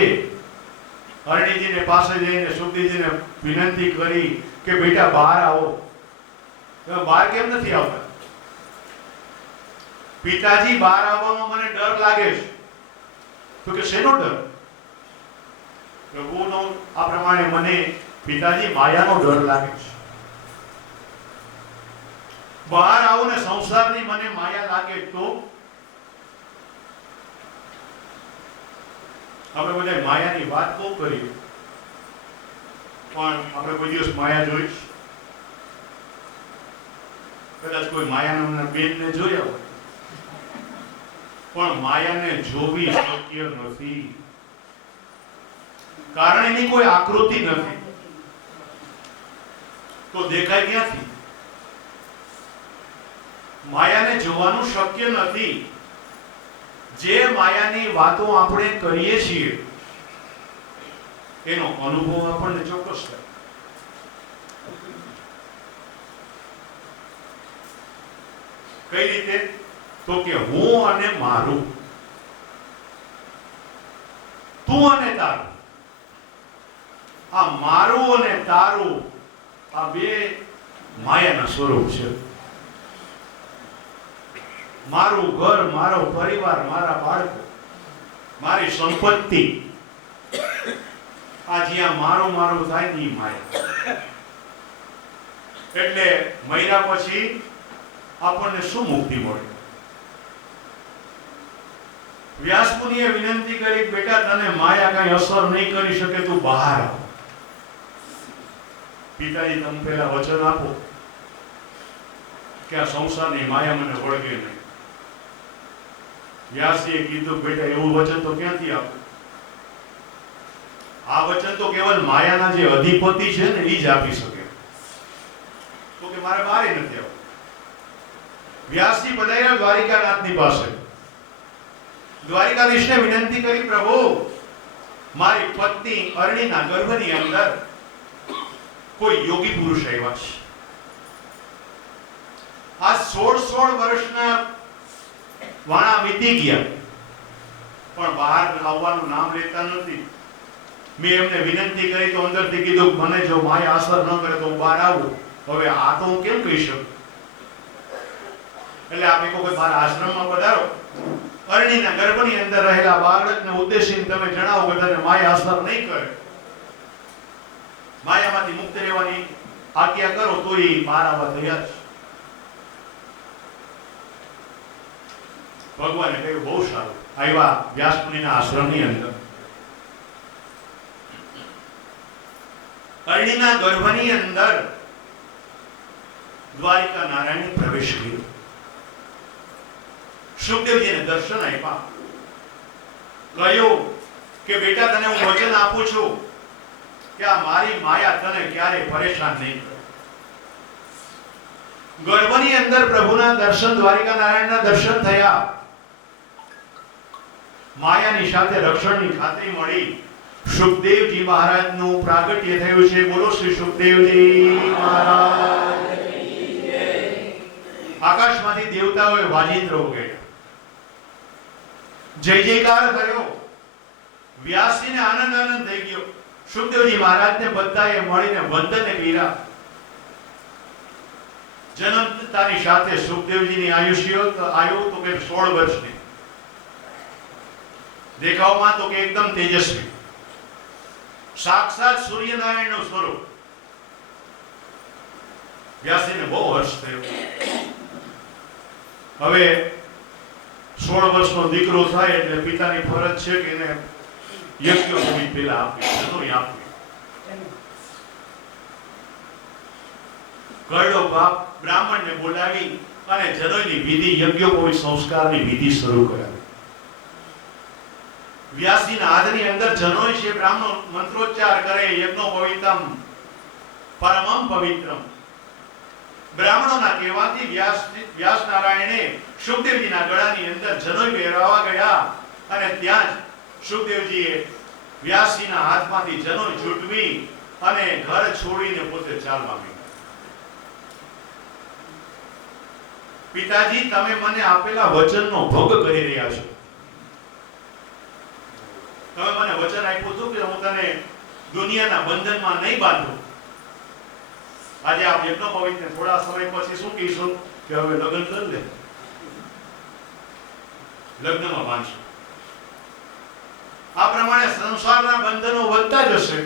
અરણીજીને પાસે જઈને સુખદેવજીને વિનંતી કરી કે બેટા બહાર આવો. બહાર કેમ નથી આવતા? પિતાજી બહાર આવવામાં મને ડર લાગે છે. તો કે શેનો ડર? પ્રભુનો આ પ્રમાણે મને પિતાજી માયાનો ડર લાગે છે. બહાર આવો ને સંસારની મને માયા લાગે તો આપણે બધા માયાની વાત બહુ કરી, પણ આપણે કોઈ દિવસ માયા જોઈ? કદાચ કોઈ માયાના બેનને જોયા હોય, પણ માયાને જોવી શક્ય નથી, કારણ એની કોઈ આકૃતિ નથી. તો દેખાય ક્યાંથી? માયાને જોવાનું શક્ય નથી. જે માયાની વાતો આપણે કરીએ છીએ એનો અનુભવ આપણને ચોક્કસ થાય. કઈ રીતે? તો કે હું અને મારું, તું અને તારું. આ મારું અને તારું આ બે માયાના સ્વરૂપ છે. મારું ઘર, મારો પરિવાર, મારા બાળકો, મારી સંપત્તિ, આ જ્યાં મારું મારું થાય ની માયા. એટલે મર્યા પછી આપણને શું મુક્તિ મળે? વ્યાસ મુનિએ વિનંતી કરી, બેટા તને માયા કઈ અસર નહીં કરી શકે, તું બહાર આવ. પિતાજી તમે પેલા વચન આપો કે આ સંસારની માયા મને વળગે નહીં. વ્યાસજીએ કીધું, બેટા એવું વચન તો ક્યાંથી આપું? આ વચન તો કેવલ માયાના જે અધિપતિ છે ને એ જ આપી શકે. તો કે મારે બહાર નથી આવવું. વ્યાસજી પધાર્યા દ્વારિકાનાથની પાસે. દ્વારિકાધીશને વિનંતી કરી, પ્રભુ મારી પત્ની અરણીના ગર્ભની અંદર કોઈ યોગી પુરુષ આવ્યા છે. આ 16 વર્ષના વાણા વીતી ગયા પણ બહાર આવવાનું નામ લેતા નથી. મેં એમને વિનંતી કરી તો અંદરથી કીધું, મને જો માયા અસર ન કરે તો હું બહાર આવું. હવે આ તો હું કેમ કહી શકું? એટલે આપે કોઈ મારા આશ્રમમાં પધારો, અરણીના ગર્ભની અંદર રહેલા બાળકને ઉદ્દેશીને તમે જણાવો કે તને માયા અસર નહીં કરે, માયામાંથી મુક્ત રહેવાની આજ્ઞા કરો, તો એ બહાર આવવા તૈયાર છે. ભગવાને કહ્યું, બહુ સારું. આવ્યા વ્યાસ મુનિના આશ્રમની અંદર. અરણીના ગર્ભની અંદર દ્વારિકા નારાયણે પ્રવેશ કર્યો. સુખદેવજીને દર્શન આપ્યા. કહ્યું કે બેટા તને હું વચન આપું છું કે આ મારી માયા તને ક્યારે પરેશાન નહીં કરે. ગર્ભની અંદર પ્રભુના દર્શન, દ્વારિકા નારાયણના દર્શન થયા. માયાની સાથે રક્ષણની ખાતરી મળી. સુખદેવજી મહારાજનું પ્રાગટ્ય થયું છે. બોલો શ્રી સુખદેવજી મહારાજ. આકાશમાંથી દેવતાઓએ વાજિંત્રો વગાડ્યા, જય જયકાર થયો. વ્યાસજીને આનંદ થઈ ગયો. સુખદેવજી મહારાજને બધાએ મળીને વંદને કર્યા. જન્મતાની સાથે સુખદેવજીની આયુષ્ય આયુ તો કે 16 વર્ષની. દેખાવમાં તો કે એકદમ તેજસ્વી, સાક્ષાત સૂર્યનારાયણનું સ્વરૂપ. વ્યાસજીને બહુ હર્ષ થયો. હવે 16 વર્ષનો દીકરો થાય એટલે પિતાની ફરજ છે કે એને યજ્ઞોપવીત પેલા આપવી, જનોઈ આપવી. ગરડો બાપ બ્રાહ્મણને બોલાવી અને જનોઈની વિધિ, યજ્ઞોપવીત સંસ્કારની વિધિ શરૂ કરાવી. વ્યાસજીના હાથની અંદર જનોઈ છે, બ્રાહ્મણો મંત્રોચ્ચાર કરે, યજ્ઞોપવીતમ પરમમ પવિત્રમ. બ્રાહ્મણોના કહેવાથી વ્યાસ નારાયણે સુખદેવજીના ગળાની અંદર જનોઈ પહેરાવા ગયા અને ત્યાં જ સુખદેવજીએ વ્યાસજીના હાથમાંથી જનોઈ છૂટવી અને ઘર છોડીને પોતે ચાલવા માંડ્યા. પિતાજી, તમે મને આપેલા વચનનો ભંગ કરી રહ્યા છો. તમે મને વચન આપ્યું હતું કે હું તને દુનિયાના બંધનમાં નહીં બાંધું. આજે આપ યજ્ઞોપવીતને થોડા સમય પછી શું કહીશું કે હવે લગ્ન કરી લે, લગ્નમાં બાંધશું. આ પ્રમાણે સંસારના બંધનો વધતા જશે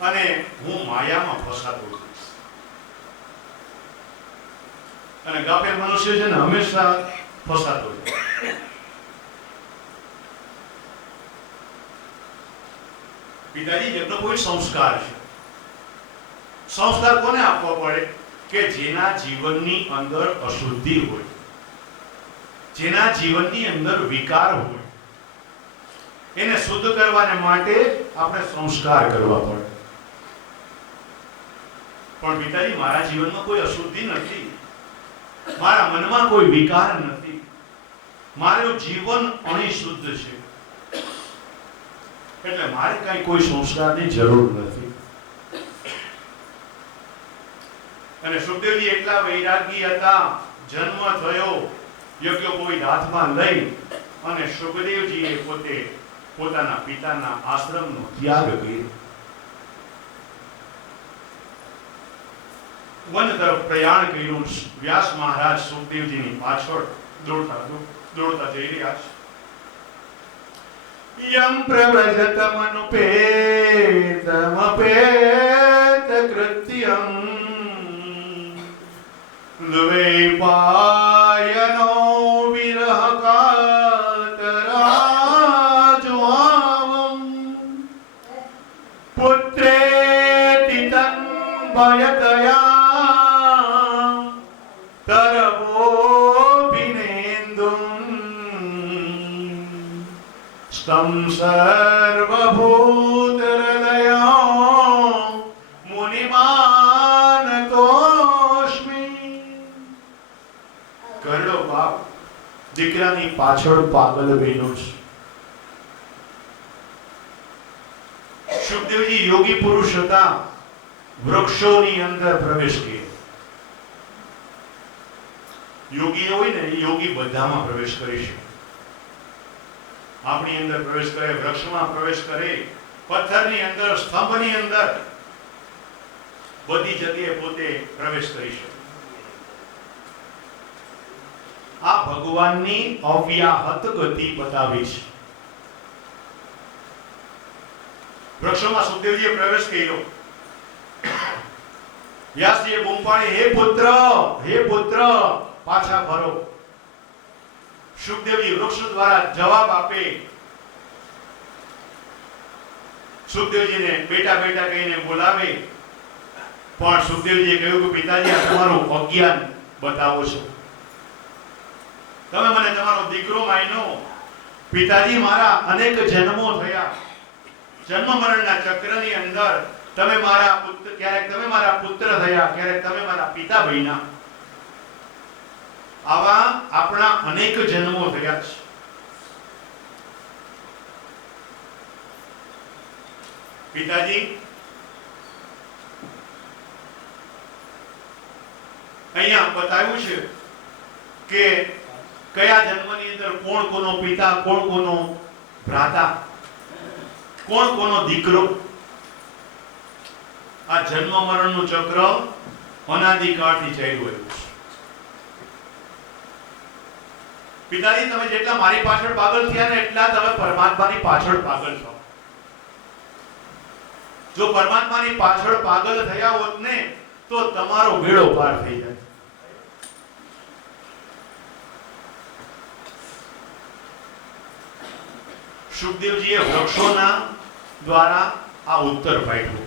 અને હું માયામાં ફસાતો જઈશ. અને ગાફેલ મનુષ્ય છે ને હંમેશા ફસાતો જાય. પિતાજી, યજ્ઞોપવીત સંસ્કાર છે. સંસ્કાર કોને આપવો પડે? કે જેના જીવનની અંદર અશુદ્ધિ હોય, જેના જીવનની અંદર વિકાર હોય, એને શુદ્ધ કરવાને માટે આપણે સંસ્કાર કરવા પડે. પણ પિતાજી, મારા જીવનમાં કોઈ અશુદ્ધિ નથી, મારા મનમાં કોઈ વિકાર નથી, મારું જીવન અણિશુદ્ધ છે, એટલે મારે કઈ કોઈ સંસ્કારની જરૂર નથી. અને સુખદેવજી એટલા વૈરાગી હતા, જન્મ થયો, યજ્ઞોપવીત હાથમાં લઈ અને સુખદેવજીએ પોતે પોતાના પિતાના આશ્રમનો ત્યાગ કર્યો. વન તરફ પ્રયાણ કર્યું. વ્યાસ મહારાજ સુખદેવજીની પાછળ દોડતા જઈ રહ્યા છે. યમ પ્રવ્રજતમનુપેતમપેત કૃત્યમ દ્વૈપાયનો વિરહ કાતરાજ્વાવમ પુત્રેતિ તન્મયતયા તરવોપિનેન્દુમ સ્તં સર્વભૂતહૃદયો મુનિમાનતોસ્મિ. ગરડો બાપ દીકરાની પાછળ પાગલ બન્યો છે. સુખદેવજી યોગી પુરુષ હતા, વૃક્ષોની અંદર પ્રવેશ કર્યો. યોગી હોય ને, યોગી બધામાં પ્રવેશ કરી શકે. આપણી અંદર પ્રવેશ કરે, વૃક્ષમાં પ્રવેશ કરે, પથ્થરની અંદર, સ્તંભની અંદર, બધી જગ્યાએ પોતે પ્રવેશ કરી શકે. આ ભગવાનની અવ્યાહત ગતિ બતાવી છે. વૃક્ષોમાં સુખદેવજીએ પ્રવેશ કર્યો. વ્યાસજીએ બૂમ પાડી, હે પુત્ર, હે પુત્ર, પાછા ફરો. સુખદેવજી વૃક્ષ દ્વારા જવાબ આપે. સુખદેવજીને બેટા બેટા કહીને બોલાવે. પણ સુખદેવજીએ કહ્યું કે પિતાજી, આ તમારું અજ્ઞાન બતાવો છો. તમે મને તમારો દીકરો માન્યો. પિતાજી, મારા અનેક જન્મો થયા. જન્મ મરણના ચક્રની અંદર તમે મારા પુત્ર, ક્યારેક તમે મારા પુત્ર થયા, ક્યારેક તમે મારા પિતા બન્યા. આવા આપણા અનેક જન્મો થયા છે. પિતાજી, અહીંયા બતાવ્યું છે કે કયા જન્મની અંદર કોણ કોનો પિતા, કોણ કોનો ભ્રાતા, કોણ કોનો દીકરો. આ જન્મ મરણનું ચક્ર અનાદિકાળથી ચાલ્યું આવ્યું છે. પિતાજી, તમે જેટલા મારી પાછળ પાગલ થયા ને, એટલા તમે પરમાત્માની પાછળ પાગલ છો. જો પરમાત્માની પાછળ પાગલ થયા હોત ને, તો તમારો બેડો પાર થઈ જાય. સુખદેવજીએ વૃક્ષોના દ્વારા આ ઉત્તર પાડ્યો.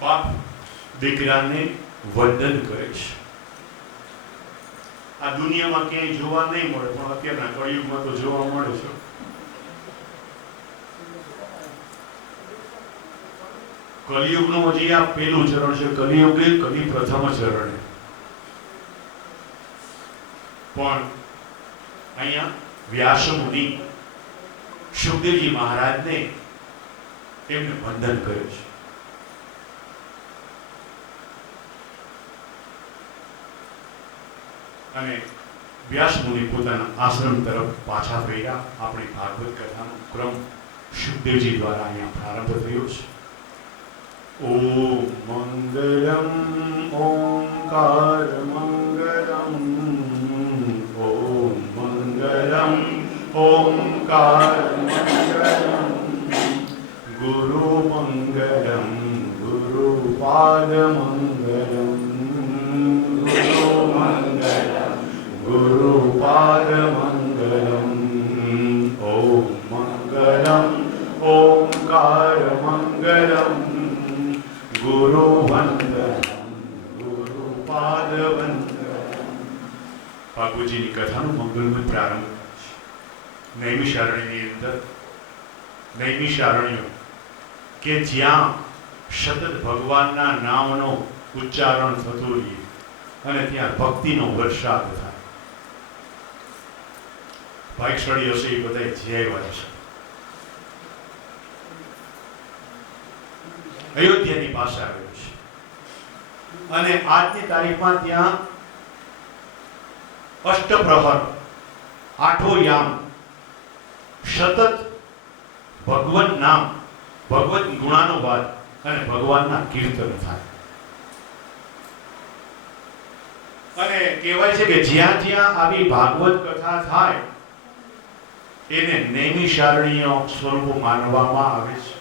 બાપ દીકરાને વંદન કરે છે. આ દુનિયામાં ક્યાંય જોવા નહીં મળે, પણ અત્યારના કળિયુગમાં તો જોવા મળે છે. કલિયુગનું હજી આ પહેલું ચરણ છે. કલિયુગે કલિ પ્રથમ ચરણ. પણ અહીંયા વ્યાસ મુનિ સુખદેવજી મહારાજને એમને વંદન કરે છે. અને વ્યાસ મુનિ પોતાના આશ્રમ તરફ પાછા ફર્યા. આપણી ભાગવત કથાનો ક્રમ સુખદેવજી દ્વારા અહીંયા પ્રારંભ થયો છે. ઓમ મંગલમ ઓમકાર મંગલમ ઓમ મંગલમ ઓમકાર મંગલમ ગુરુ મંગલમ ગુરુપાદ મંગલમ ગુરુ મંગલમ ગુરુપાદ મંગલમ ઓમ મંગલમ ઓમકાર મંગલમ ગુરુ વંદનમ ગુરુપાદ વંદનમ. બાપુજીની કથાનો મંગલમય પ્રારંભ છે. નૈમિષારણ્યની અંદર નૈમિષારણ્ય કે જ્યાં સતત ભગવાનના નામનો ઉચ્ચારણ થતું રહે અને ત્યાં ભક્તિનો વરસાદ થાય. ભાઈક્ષળી હશે એ બધા જય છે. અયોધ્યાની પાસે આવેલું છે અને આજની તારીખમાં ત્યાં અષ્ટપ્રહર આઠો યામ સતત ભગવન નામ ભગવત ગુણાનુવાદ અને ભગવાનના કીર્તન થાય. અને કહેવાય છે કે જ્યાં જ્યાં આવી ભાગવત કથા થાય એને નૈમિષારણ્ય સ્વરૂપ માનવામાં આવે છે.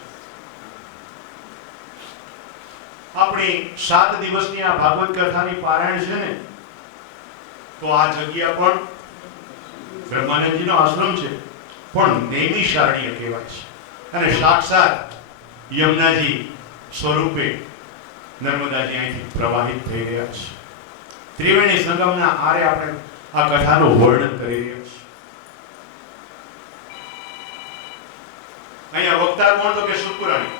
આપણી 7 દિવસની આ ભાગવત કથાની પારાયણ છે ને, તો આ જગ્યા પણ બ્રહ્માનંદજીનો આશ્રમ છે, પણ નૈમિષારણ્ય કહેવાય છે. અને સાક્ષાત યમુનાજી સ્વરૂપે નર્મદાજી અહીંથી પ્રવાહિત થઈ રહ્યા છે. ત્રિવેણી સંગમના આરે આપણે આ કથાનું વર્ણન કરી રહ્યા છીએ. અહીંયા વક્તા કોણ? તો કે સુતપુરાણી.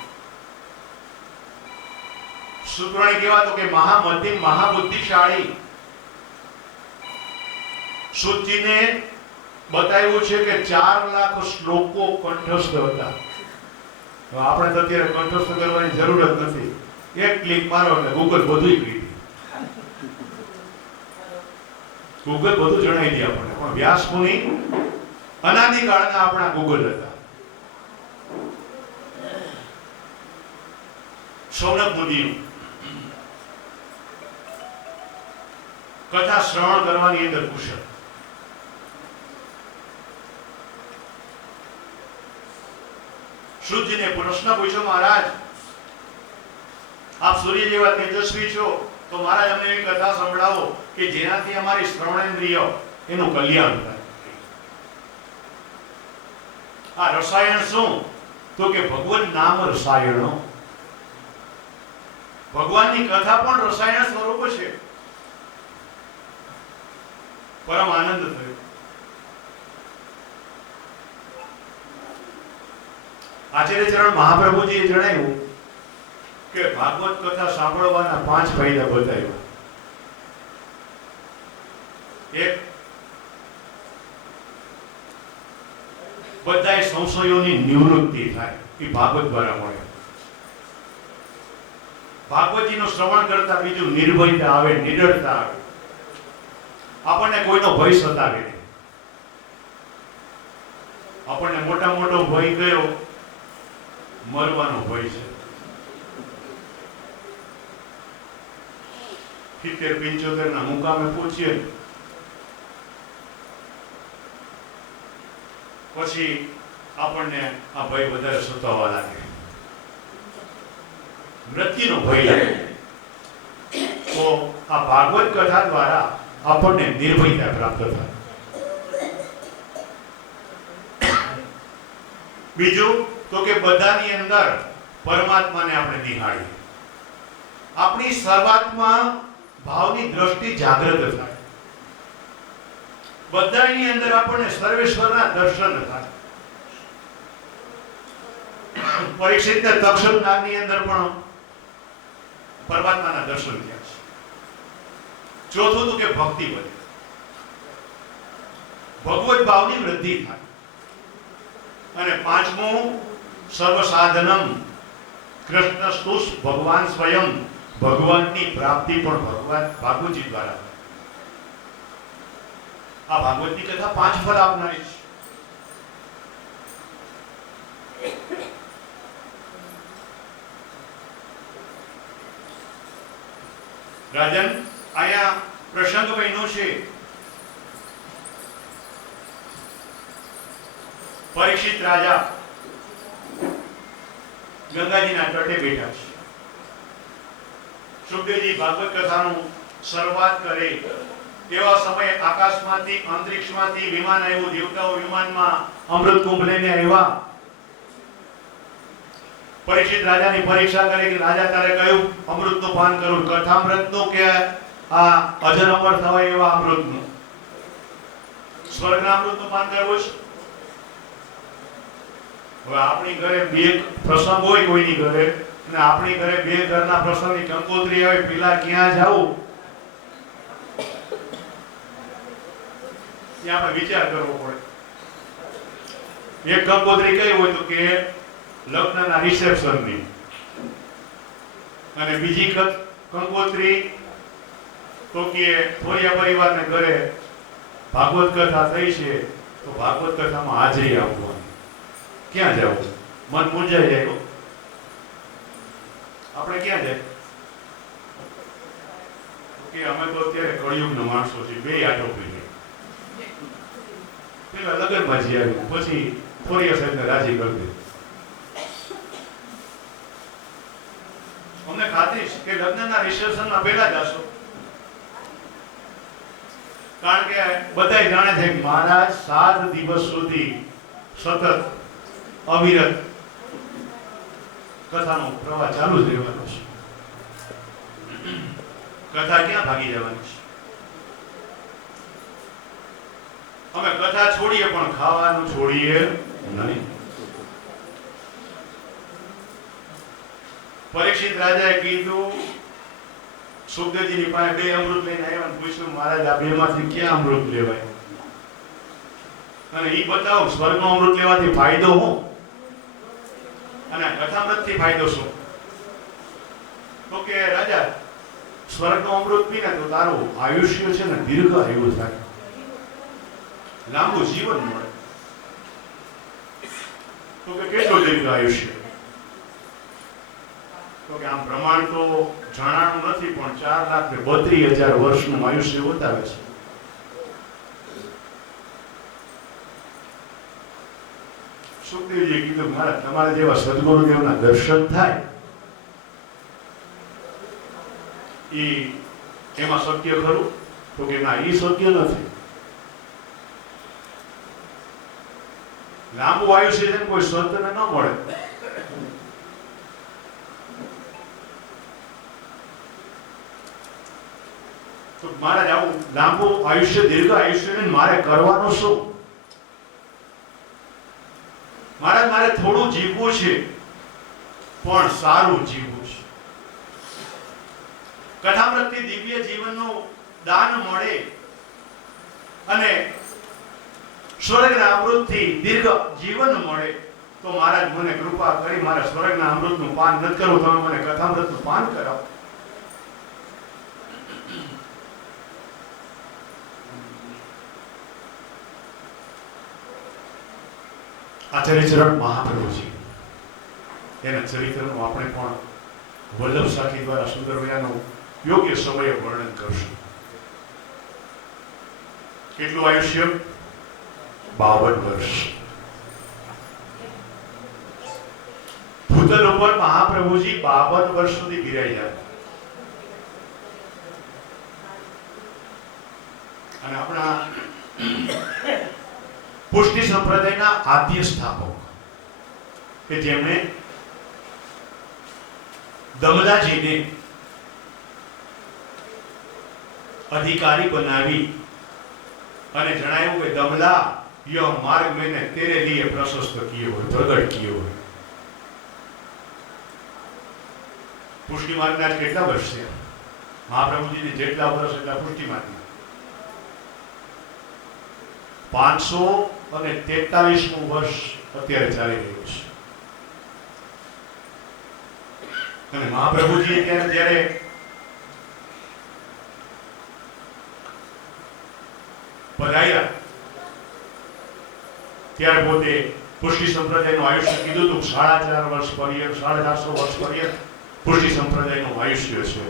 સુતપુરાણી કેવા? તો કે મહામતિમ મહાબુદ્ધિશાળી. સુતજીને બતાવ્યું છે કે 4 લાખ શ્લોકો કંઠસ્થ હતા. આપણે તો અત્યારે કંઠસ્થ કરવાની જરૂર જ નથી. એક ક્લિક મારો એટલે ગૂગલ બધું કહી દે. ગૂગલ બધું જણાવી દે આપણને. પણ વ્યાસ મુનિ અનાદિકાળના આપણા ગૂગલ હતા. સૌનક મુનિનું કથા શ્રવણ કરવાની અંદર કુશળ. શુદ્ધજીને પ્રશ્ન પૂછ્યો, મહારાજ આપ સૂર્ય જેવા તેજસ્વી છો, તો મહારાજ અમને એવી કથા સંભળાવો કે જેનાથી અમારી શ્રવણેન્દ્રિય એનું કલ્યાણ થાય. આ રસાયણ શું? તો કે ભગવાન નામ રસાયણો. ભગવાનની કથા પણ રસાયણ સ્વરૂપ છે. પરમ આનંદ થયો. આચાર્યચરણ મહાપ્રભુજીએ જણાવ્યું કે ભાગવત કથા સાંભળવાના 5 ફાયદા બતાવ્યા. એક, બધાય સંશયોની નિવૃત્તિ થાય. એ ભાગવત દ્વારા મળે. ભાગવતજીનું શ્રવણ કરતા બીજું નિર્ભયતા આવે, નિડરતા આવે. આપણને કોઈનો ભય સતાવે નહીં. આપણને મોટા મોટો ભય ગયો મરવાનો ભય છે. 70-75 ના મુકામે પહોંચીએ પછી આપણને આ ભય વધારે સતાવવા લાગે, મૃત્યુનો ભય લાગે. તો આ ભાગવત કથા દ્વારા આપણને નિર્ભયતા પ્રાપ્ત થાય. બીજું તો કે બધાની અંદર પરમાત્માને આપણે નિહાળીએ, આપણી સર્વાત્મા ભાવની દ્રષ્ટિ જાગૃત થાય, બધાની અંદર આપણને સર્વેશ્વરના દર્શન થાય. પરીક્ષિતને તક્ષક નાગની અંદર પણ પરમાત્માના દર્શન થયા છે. ચોથું તો કે ભક્તિ વધે, ભગવત ભાવની વૃદ્ધિ થાય. અને પાંચમું સર્વ સાધનમ કૃષ્ણ સ્તુષ ભગવાન સ્વયં, ભગવાનની પ્રાપ્તિ પણ ભગવાન ભાગવતજી દ્વારા. આ ભાગવતની કથા 5 ફળ આપનારી છે. રાજન, આયા પ્રસંગ બન્યો છે પરીક્ષિત રાજા ગંગાજીના તટે બેઠા છે. સુખદેવજી ભાગવત કથાનું શરૂઆત કરે એવા સમયે આકાશમાંથી, અંતરિક્ષમાંથી વિમાન આવ્યું. દેવતાઓ વિમાનમાં અમૃત કુંભ લઈને આવ્યા. પરીક્ષિત રાજાની પરીક્ષા કરી કે રાજા તારે કયું અમૃતનું પાન કરવું, કથામૃતનું કે આ અજર અમર થવાય એવા અમૃતનું? સ્વર્ગના અમૃતનું પાન કરવું છે. હવે આપણી ઘરે બે પ્રસંગ હોય કોઈની ઘરે, અને આપણી ઘરે બે ઘરના પ્રસંગની કંકોત્રી આવે, પેલા ક્યાં જાવું ત્યાં આપણે વિચાર કરવો પડે. એક કંકોત્રી કઈ હોય તો કે લગ્નના રિસેપ્શનની, અને બીજી કંકોત્રી તો કે થોરિયા પરિવારને ઘરે ભાગવત કથા થઈ છે તો ભાગવત કથામાં હાજરી આપવાની. ક્યાં જવું? મન મૂંઝાઈ જાય. આપણે ક્યાં જાય કે અમે તો અત્યારે કળિયુગના માણસો છીએ, બે આટો પી પેલા લગ્નમાં જઈ આવ્યું, પછી થોરિયા સાહેબને રાજી કરી દે. અમને ખાતરી છે કે લગ્નના રિસેપ્શનમાં પહેલા જશો, કારણ કે બધા જાણે છે કે મહારાજ 7 દિવસ સુધી સતત અવિરત કથાનો પ્રવાહ ચાલુ જ રહેવાનો છે. કથા ક્યાં ભાગી જવાની છે? અમે કથા છોડીએ પણ ખાવાનું છોડીએ નહીં. પરીક્ષિત રાજાએ કીધું, સુખદેવજીની પાસે 2 અમૃત લઈને આવ્યા અને પૂછ્યું, મહારાજ આ 2 માંથી ક્યાં અમૃત લેવાય? અને એ બતાવો, સ્વર્ગનો અમૃત લેવાથી ફાયદો શું અને કથામૃતથી ફાયદો શું? તો કે રાજા, સ્વર્ગનો અમૃત પીને તો તારું આયુષ્ય છે ને દીર્ઘ આયુ થાય, લાંબુ જીવન મળે. તો કે કેટલું દીર્ઘ આયુષ્ય? તો કે આમ પ્રમાણ તો જણાનું નથી, પણ 4,32,000 વર્ષનું આયુષ્ય બતાવે છે. સુખદેવજીએ કીધું, મહારાજ તમારા જેવા સદગુરુદેવના દર્શન થાય એમાં શક્ય ખરું? તો કે ના, એ શક્ય નથી. લાંબુ આયુષ્ય છે કોઈ સંતને ન મળે. તો મહારાજ આવું લાંબુ આયુષ્ય, દીર્ઘ આયુષ્ય મારે કરવાનું શું? મહારાજ મારે થોડું જીવવું છે પણ સારું જીવવું છે. કથામૃતથી દિવ્ય જીવનનું દાન મળે અને સ્વર્ગના અમૃતથી દીર્ઘ જીવન મળે તો મહારાજ મને કૃપા કરી મારા સ્વર્ગના અમૃતનું પાન ન કરવું, તમે મને કથામૃતનું પાન કરાવો. આચાર્ય ચરણ મહાપ્રભુજી એના ચરિત્રનું આપણે પણ વલ્લભ સાખી દ્વારા સુંદર મજાનું યોગ્ય સમયે વર્ણન કરશું. કેટલું આયુષ્ય? 52 વર્ષ. ભૂતલ ઉપર મહાપ્રભુજી 52 વર્ષ સુધી બિરાજ્યા અને આપણા પુષ્ટિ સંપ્રદાયના આદ્ય સ્થાપક કે જેમણે દમલાજીને અધિકારી બનાવી અને જણાવ્યું કે દમલા યહ માર્ગ મેને તેરે લીએ પ્રશસ્ત કિયો હોય, પ્રગટ કિયો હોય. પુષ્ટિ માર્ગના કેટલા વર્ષ છે? મહાપ્રભુજીને જેટલા વર્ષ એટલા પુષ્ટિ માર્ગના 543મું વર્ષ અત્યારે ચાલી રહ્યું છે. અને મહાપ્રભુજી જ્યારે પધાર્યા ત્યારે પોતે પુષ્ટિ સંપ્રદાયનું આયુષ્ય કીધું હતું 4.5 વર્ષ પર્યંત 450 વર્ષ પર્યંત પુષ્ટિ સંપ્રદાયનું આયુષ્ય છે.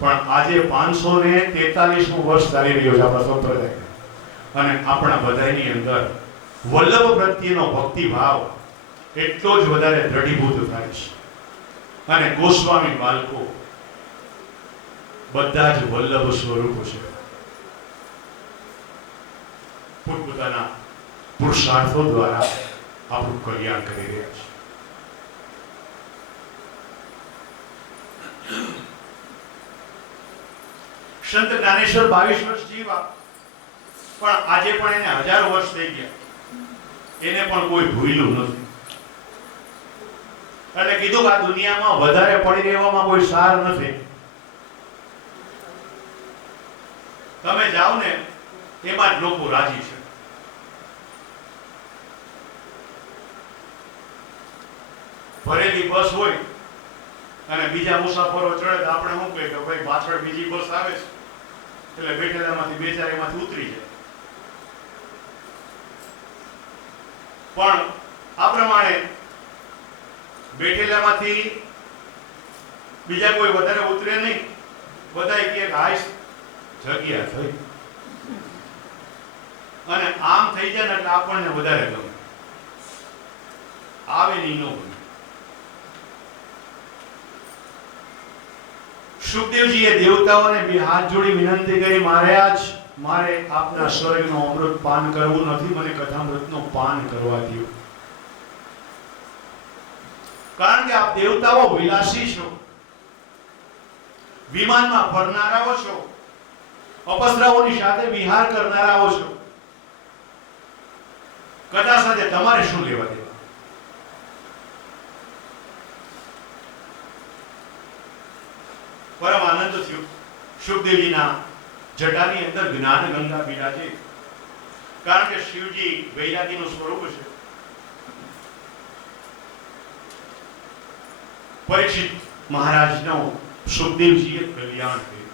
પણ આજે 543મું વર્ષ ચાલી રહ્યો છે આપણા સંપ્રદાય. અને આપણા બધાની અંદર વલ્લભ પ્રત્યેનો ભક્તિભાવ એટલો જ વધારે દ્રઢીભૂત થાય છે. અને ગોસ્વામી બાળકો બધા જ વલ્લભ સ્વરૂપો છે. પોતપોતાના પુરુષાર્થો દ્વારા આપણું કલ્યાણ કરી રહ્યા છે. સંત જ્ઞાનેશ્વર 22 વર્ષ જીવ્યા, પણ આજે પણ એને 1000 વર્ષ થઈ ગયા, એને પણ કોઈ ભૂલ્યું નથી. એટલે કીધું કે આ દુનિયામાં વધારે પડી રહેવામાં કોઈ સાર નથી. તમે જાઓ ને એમાં જ લોકો રાજી છે. ભરેલી બસ હોય અને બીજા મુસાફરો ચડે તો આપણે શું કહીએ કે ભાઈ પાછળ બીજી બસ આવે છે, એટલે બેઠેલામાંથી બે ચાર એમાંથી ઉતરી જાય. પણ આ પ્રમાણે બેઠેલામાંથી બીજા કોઈ વધારે ઉતરે નહીં. બધા કે હાઈસ જગ્યા થઈ અને આમ થઈ જાય ને એટલે આપણને વધારે ગમે. આવે નહીં ન ગમે. સુખદેવજીએ દેવતાઓને બે હાથ જોડી વિનંતી કરી, મહારાજ મારે આપના સ્વર્ગનું અમૃત પાન કરવું નથી, મને કથામૃતનું પાન કરવા દો. કારણ કે આપ દેવતાઓ વિલાસી છો, વિમાનમાં ફરનારાઓ છો, અપસરાઓની સાથે વિહાર કરનારાઓ છો. કથા સાથે તમારે શું લેવા દેવા? પરમ આનંદ થયો. સુખદેવજીના જટાની અંદર જ્ઞાન ગંગા બિરાજે. કારણ કે શિવજી વૈરાગીનું સ્વરૂપ છે. પરીક્ષિત મહારાજનો સુખદેવજીએ કલ્યાણ કર્યું.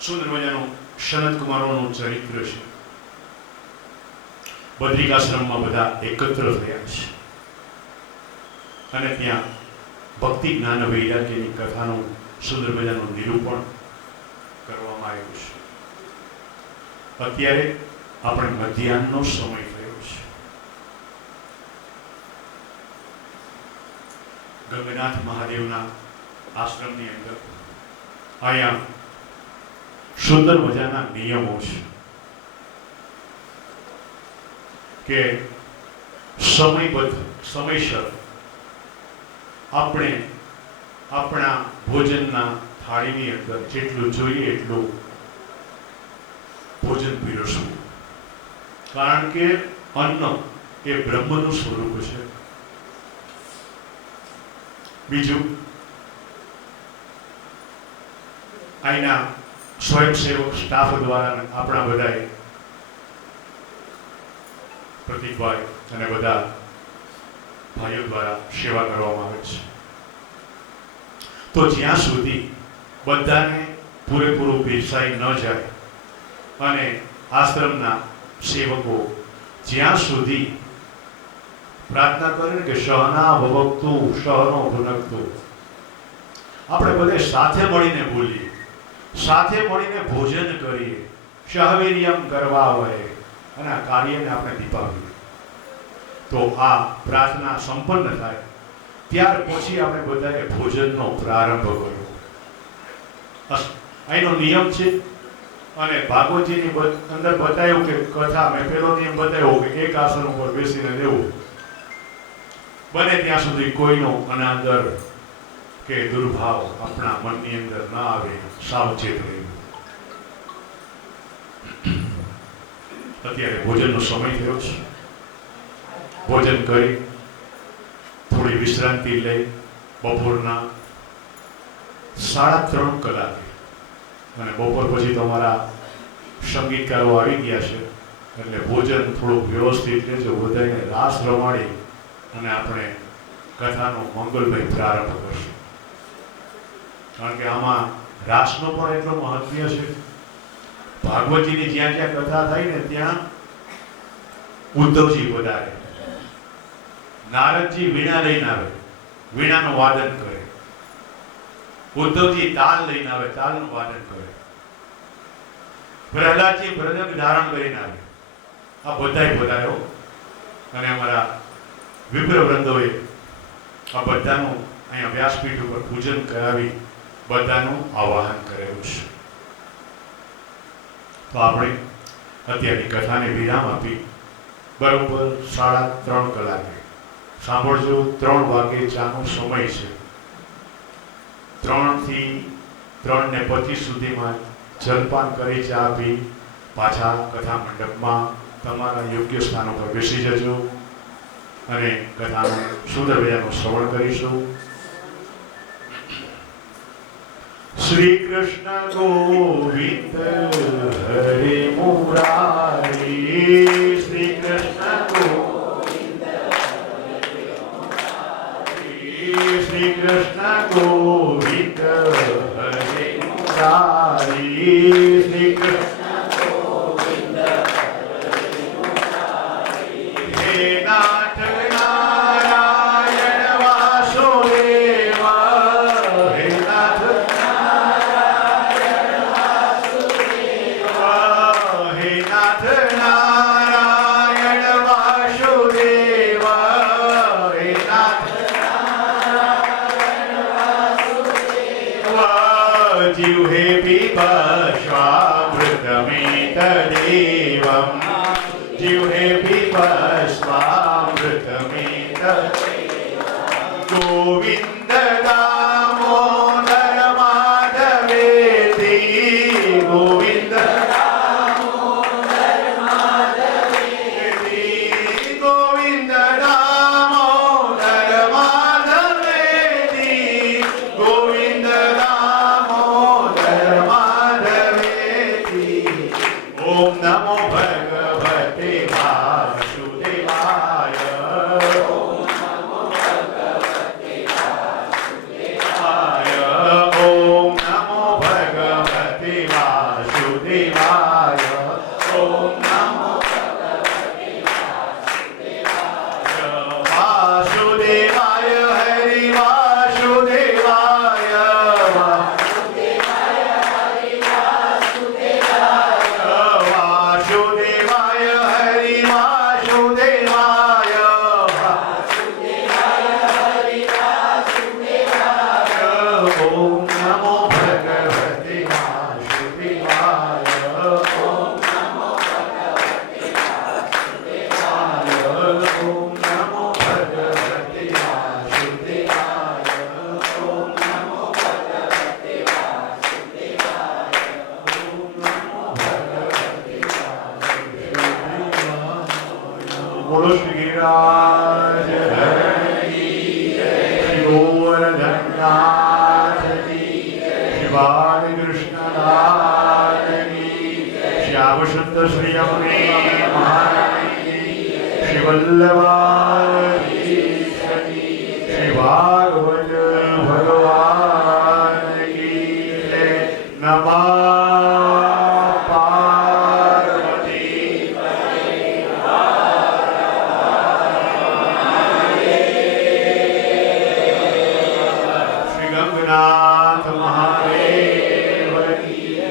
સુંદર મજાનું સનત કુમારોનું ચરિત્ર છે. બદ્રિકાશ્રમમાં બધા એકત્ર થયા છે અને ત્યાં ભક્તિ જ્ઞાન વૈરાગ્યની કથાનું સુંદર મજાનું નિરૂપણ કરવામાં આવ્યું છે. અત્યારે આપણે મધ્યાહનનો સમય થયો છે. ગંગનાથ મહાદેવના આશ્રમની અંદર અહીંયા સુંદર મજાના નિયમો છે કે સમયબદ્ધ સમયસર આપણે આપણા ભોજનના થાળીની અંદર જેટલું જોઈએ એટલું ભોજન પીરસવું. કારણ કે અન્ન એ બ્રહ્મનું સ્વરૂપ છે. બીજું, અહીંના સ્વયંસેવક સ્ટાફ દ્વારા આપણા બધાએ પ્રતિકભાઈ અને બધા ભાઈઓ દ્વારા સેવા કરવામાં આવે છે. તો જ્યાં સુધી બધાને પૂરેપૂરું પીરસાઈ ન જાય અને આશ્રમના સેવકો જ્યાં સુધી પ્રાર્થના કરે કે સહના ભવક્તુ સહનો ભુનક્તુ, આપણે બધે સાથે મળીને બોલીએ, સાથે મળીને ભોજન કરીએ, સહવીર્યમ કરવા હોય અને આ કાર્યને આપણે દીપાવીએ. તો આ પ્રાર્થના સંપન્ન થાય ત્યાર પછી આપણે બધાએ ભોજનનો પ્રારંભ કર્યો. અહીંનો નિયમ છે અને ભાગવતજીની અંદર બતાવ્યું કે કથા મેં પેલો નિયમ બતાવ્યો કે એક આસન ઉપર બેસીને રહેવું, બને ત્યાં સુધી કોઈનો અનાદર કે દુર્ભાવ આપણા મનની અંદર ના આવે, સાવચેત રહેવું. અત્યારે ભોજનનો સમય થયો છે. ભોજન કરી થોડી વિશ્રાંતિ લઈ બપોરના 3:30 કલાકે, અને બપોર પછી તો અમારા સંગીતકારો આવી ગયા છે એટલે ભોજન થોડું વ્યવસ્થિત લેજો, બધાને રાસ રમાડી અને આપણે કથાનો મંગલમય પ્રારંભ કરશું. કારણ કે આમાં રાસનો પણ એટલો મહત્વ છે. ભાગવતજીની જ્યાં જ્યાં કથા થાય ને ત્યાં ઉદ્ધવજી પધારે, નારદજી વીણા લઈને આવે, વીણાનું વાદન કરે, ઉદ્ધવજી તાલ લઈને આવે, તાલનું વાદન કરે, પ્રહલાદજી મૃદંગ ધારણ કરીને આવે. આ બધાય પધાર્યો અને અમારા વિપ્રવૃંદોએ આ બધાનું અહીંયા વ્યાસપીઠ ઉપર પૂજન કરાવી બધાનું આવાહન કરેલું છે. તો આપણે અત્યારની કથાને વિરામ આપી બરોબર 3:30 કલાકે સાંભળજો. 3 વાગે ચાનો સમય છે. 3 થી 3:25 સુધીમાં જલપાન કરી ચા પી પાછા કથા મંડપમાં તમારા યોગ્ય સ્થાનો પર બેસી જજો અને કથાનું સુંદર મજાનું શ્રવણ કરીશું. શ્રી કૃષ્ણ ગોવિંદ હરે મુરારી, શ્રી કૃષ્ણ ગોવિંદ હરે મુરારી, શ્રી કૃષ્ણ ગોવિંદ હરે મુરારી, શ્રી કૃષ્ણ ગોવિંદ હરે મુરારી. હે નાથ નારાયણ વાસુદેવ, હે નાથ જીવે પીબસ્વામૃતમેતદેવં, જીવે પીબસ્વામૃતમેતદેવં. ગોવિંદ દામોદર માધવેતિ, ગોવિંદ દામોદર માધવેતિ, ગોવિંદ દામોદર માધવેતિ, ગોવિંદ ઓમ નમો ભગવતે વાસુદેવાય, ઓમ નમો ભગવતે વાસુદેવાય, ઓમ નમો ભગવતે વાસુદેવાય, ઓમ નમો ભગવતે વાસુદેવાય. વાસુદેવાય હરિ વાસુદેવાય, બોલો શ્રી ગિરિરાજ હરિ જય, શ્રી ગોવર્ધનનાથ કી જય, શ્રી બાલકૃષ્ણદાસની જય, શ્યામ સુંદર શ્રી અમને મહારાજ કી જય, શ્રી વલ્લભાધીશની જય, શ્રી ભાગવત ભગવાન કી જય. નમઃ નાથ મહાદેવ કી જય.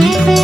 Thank you.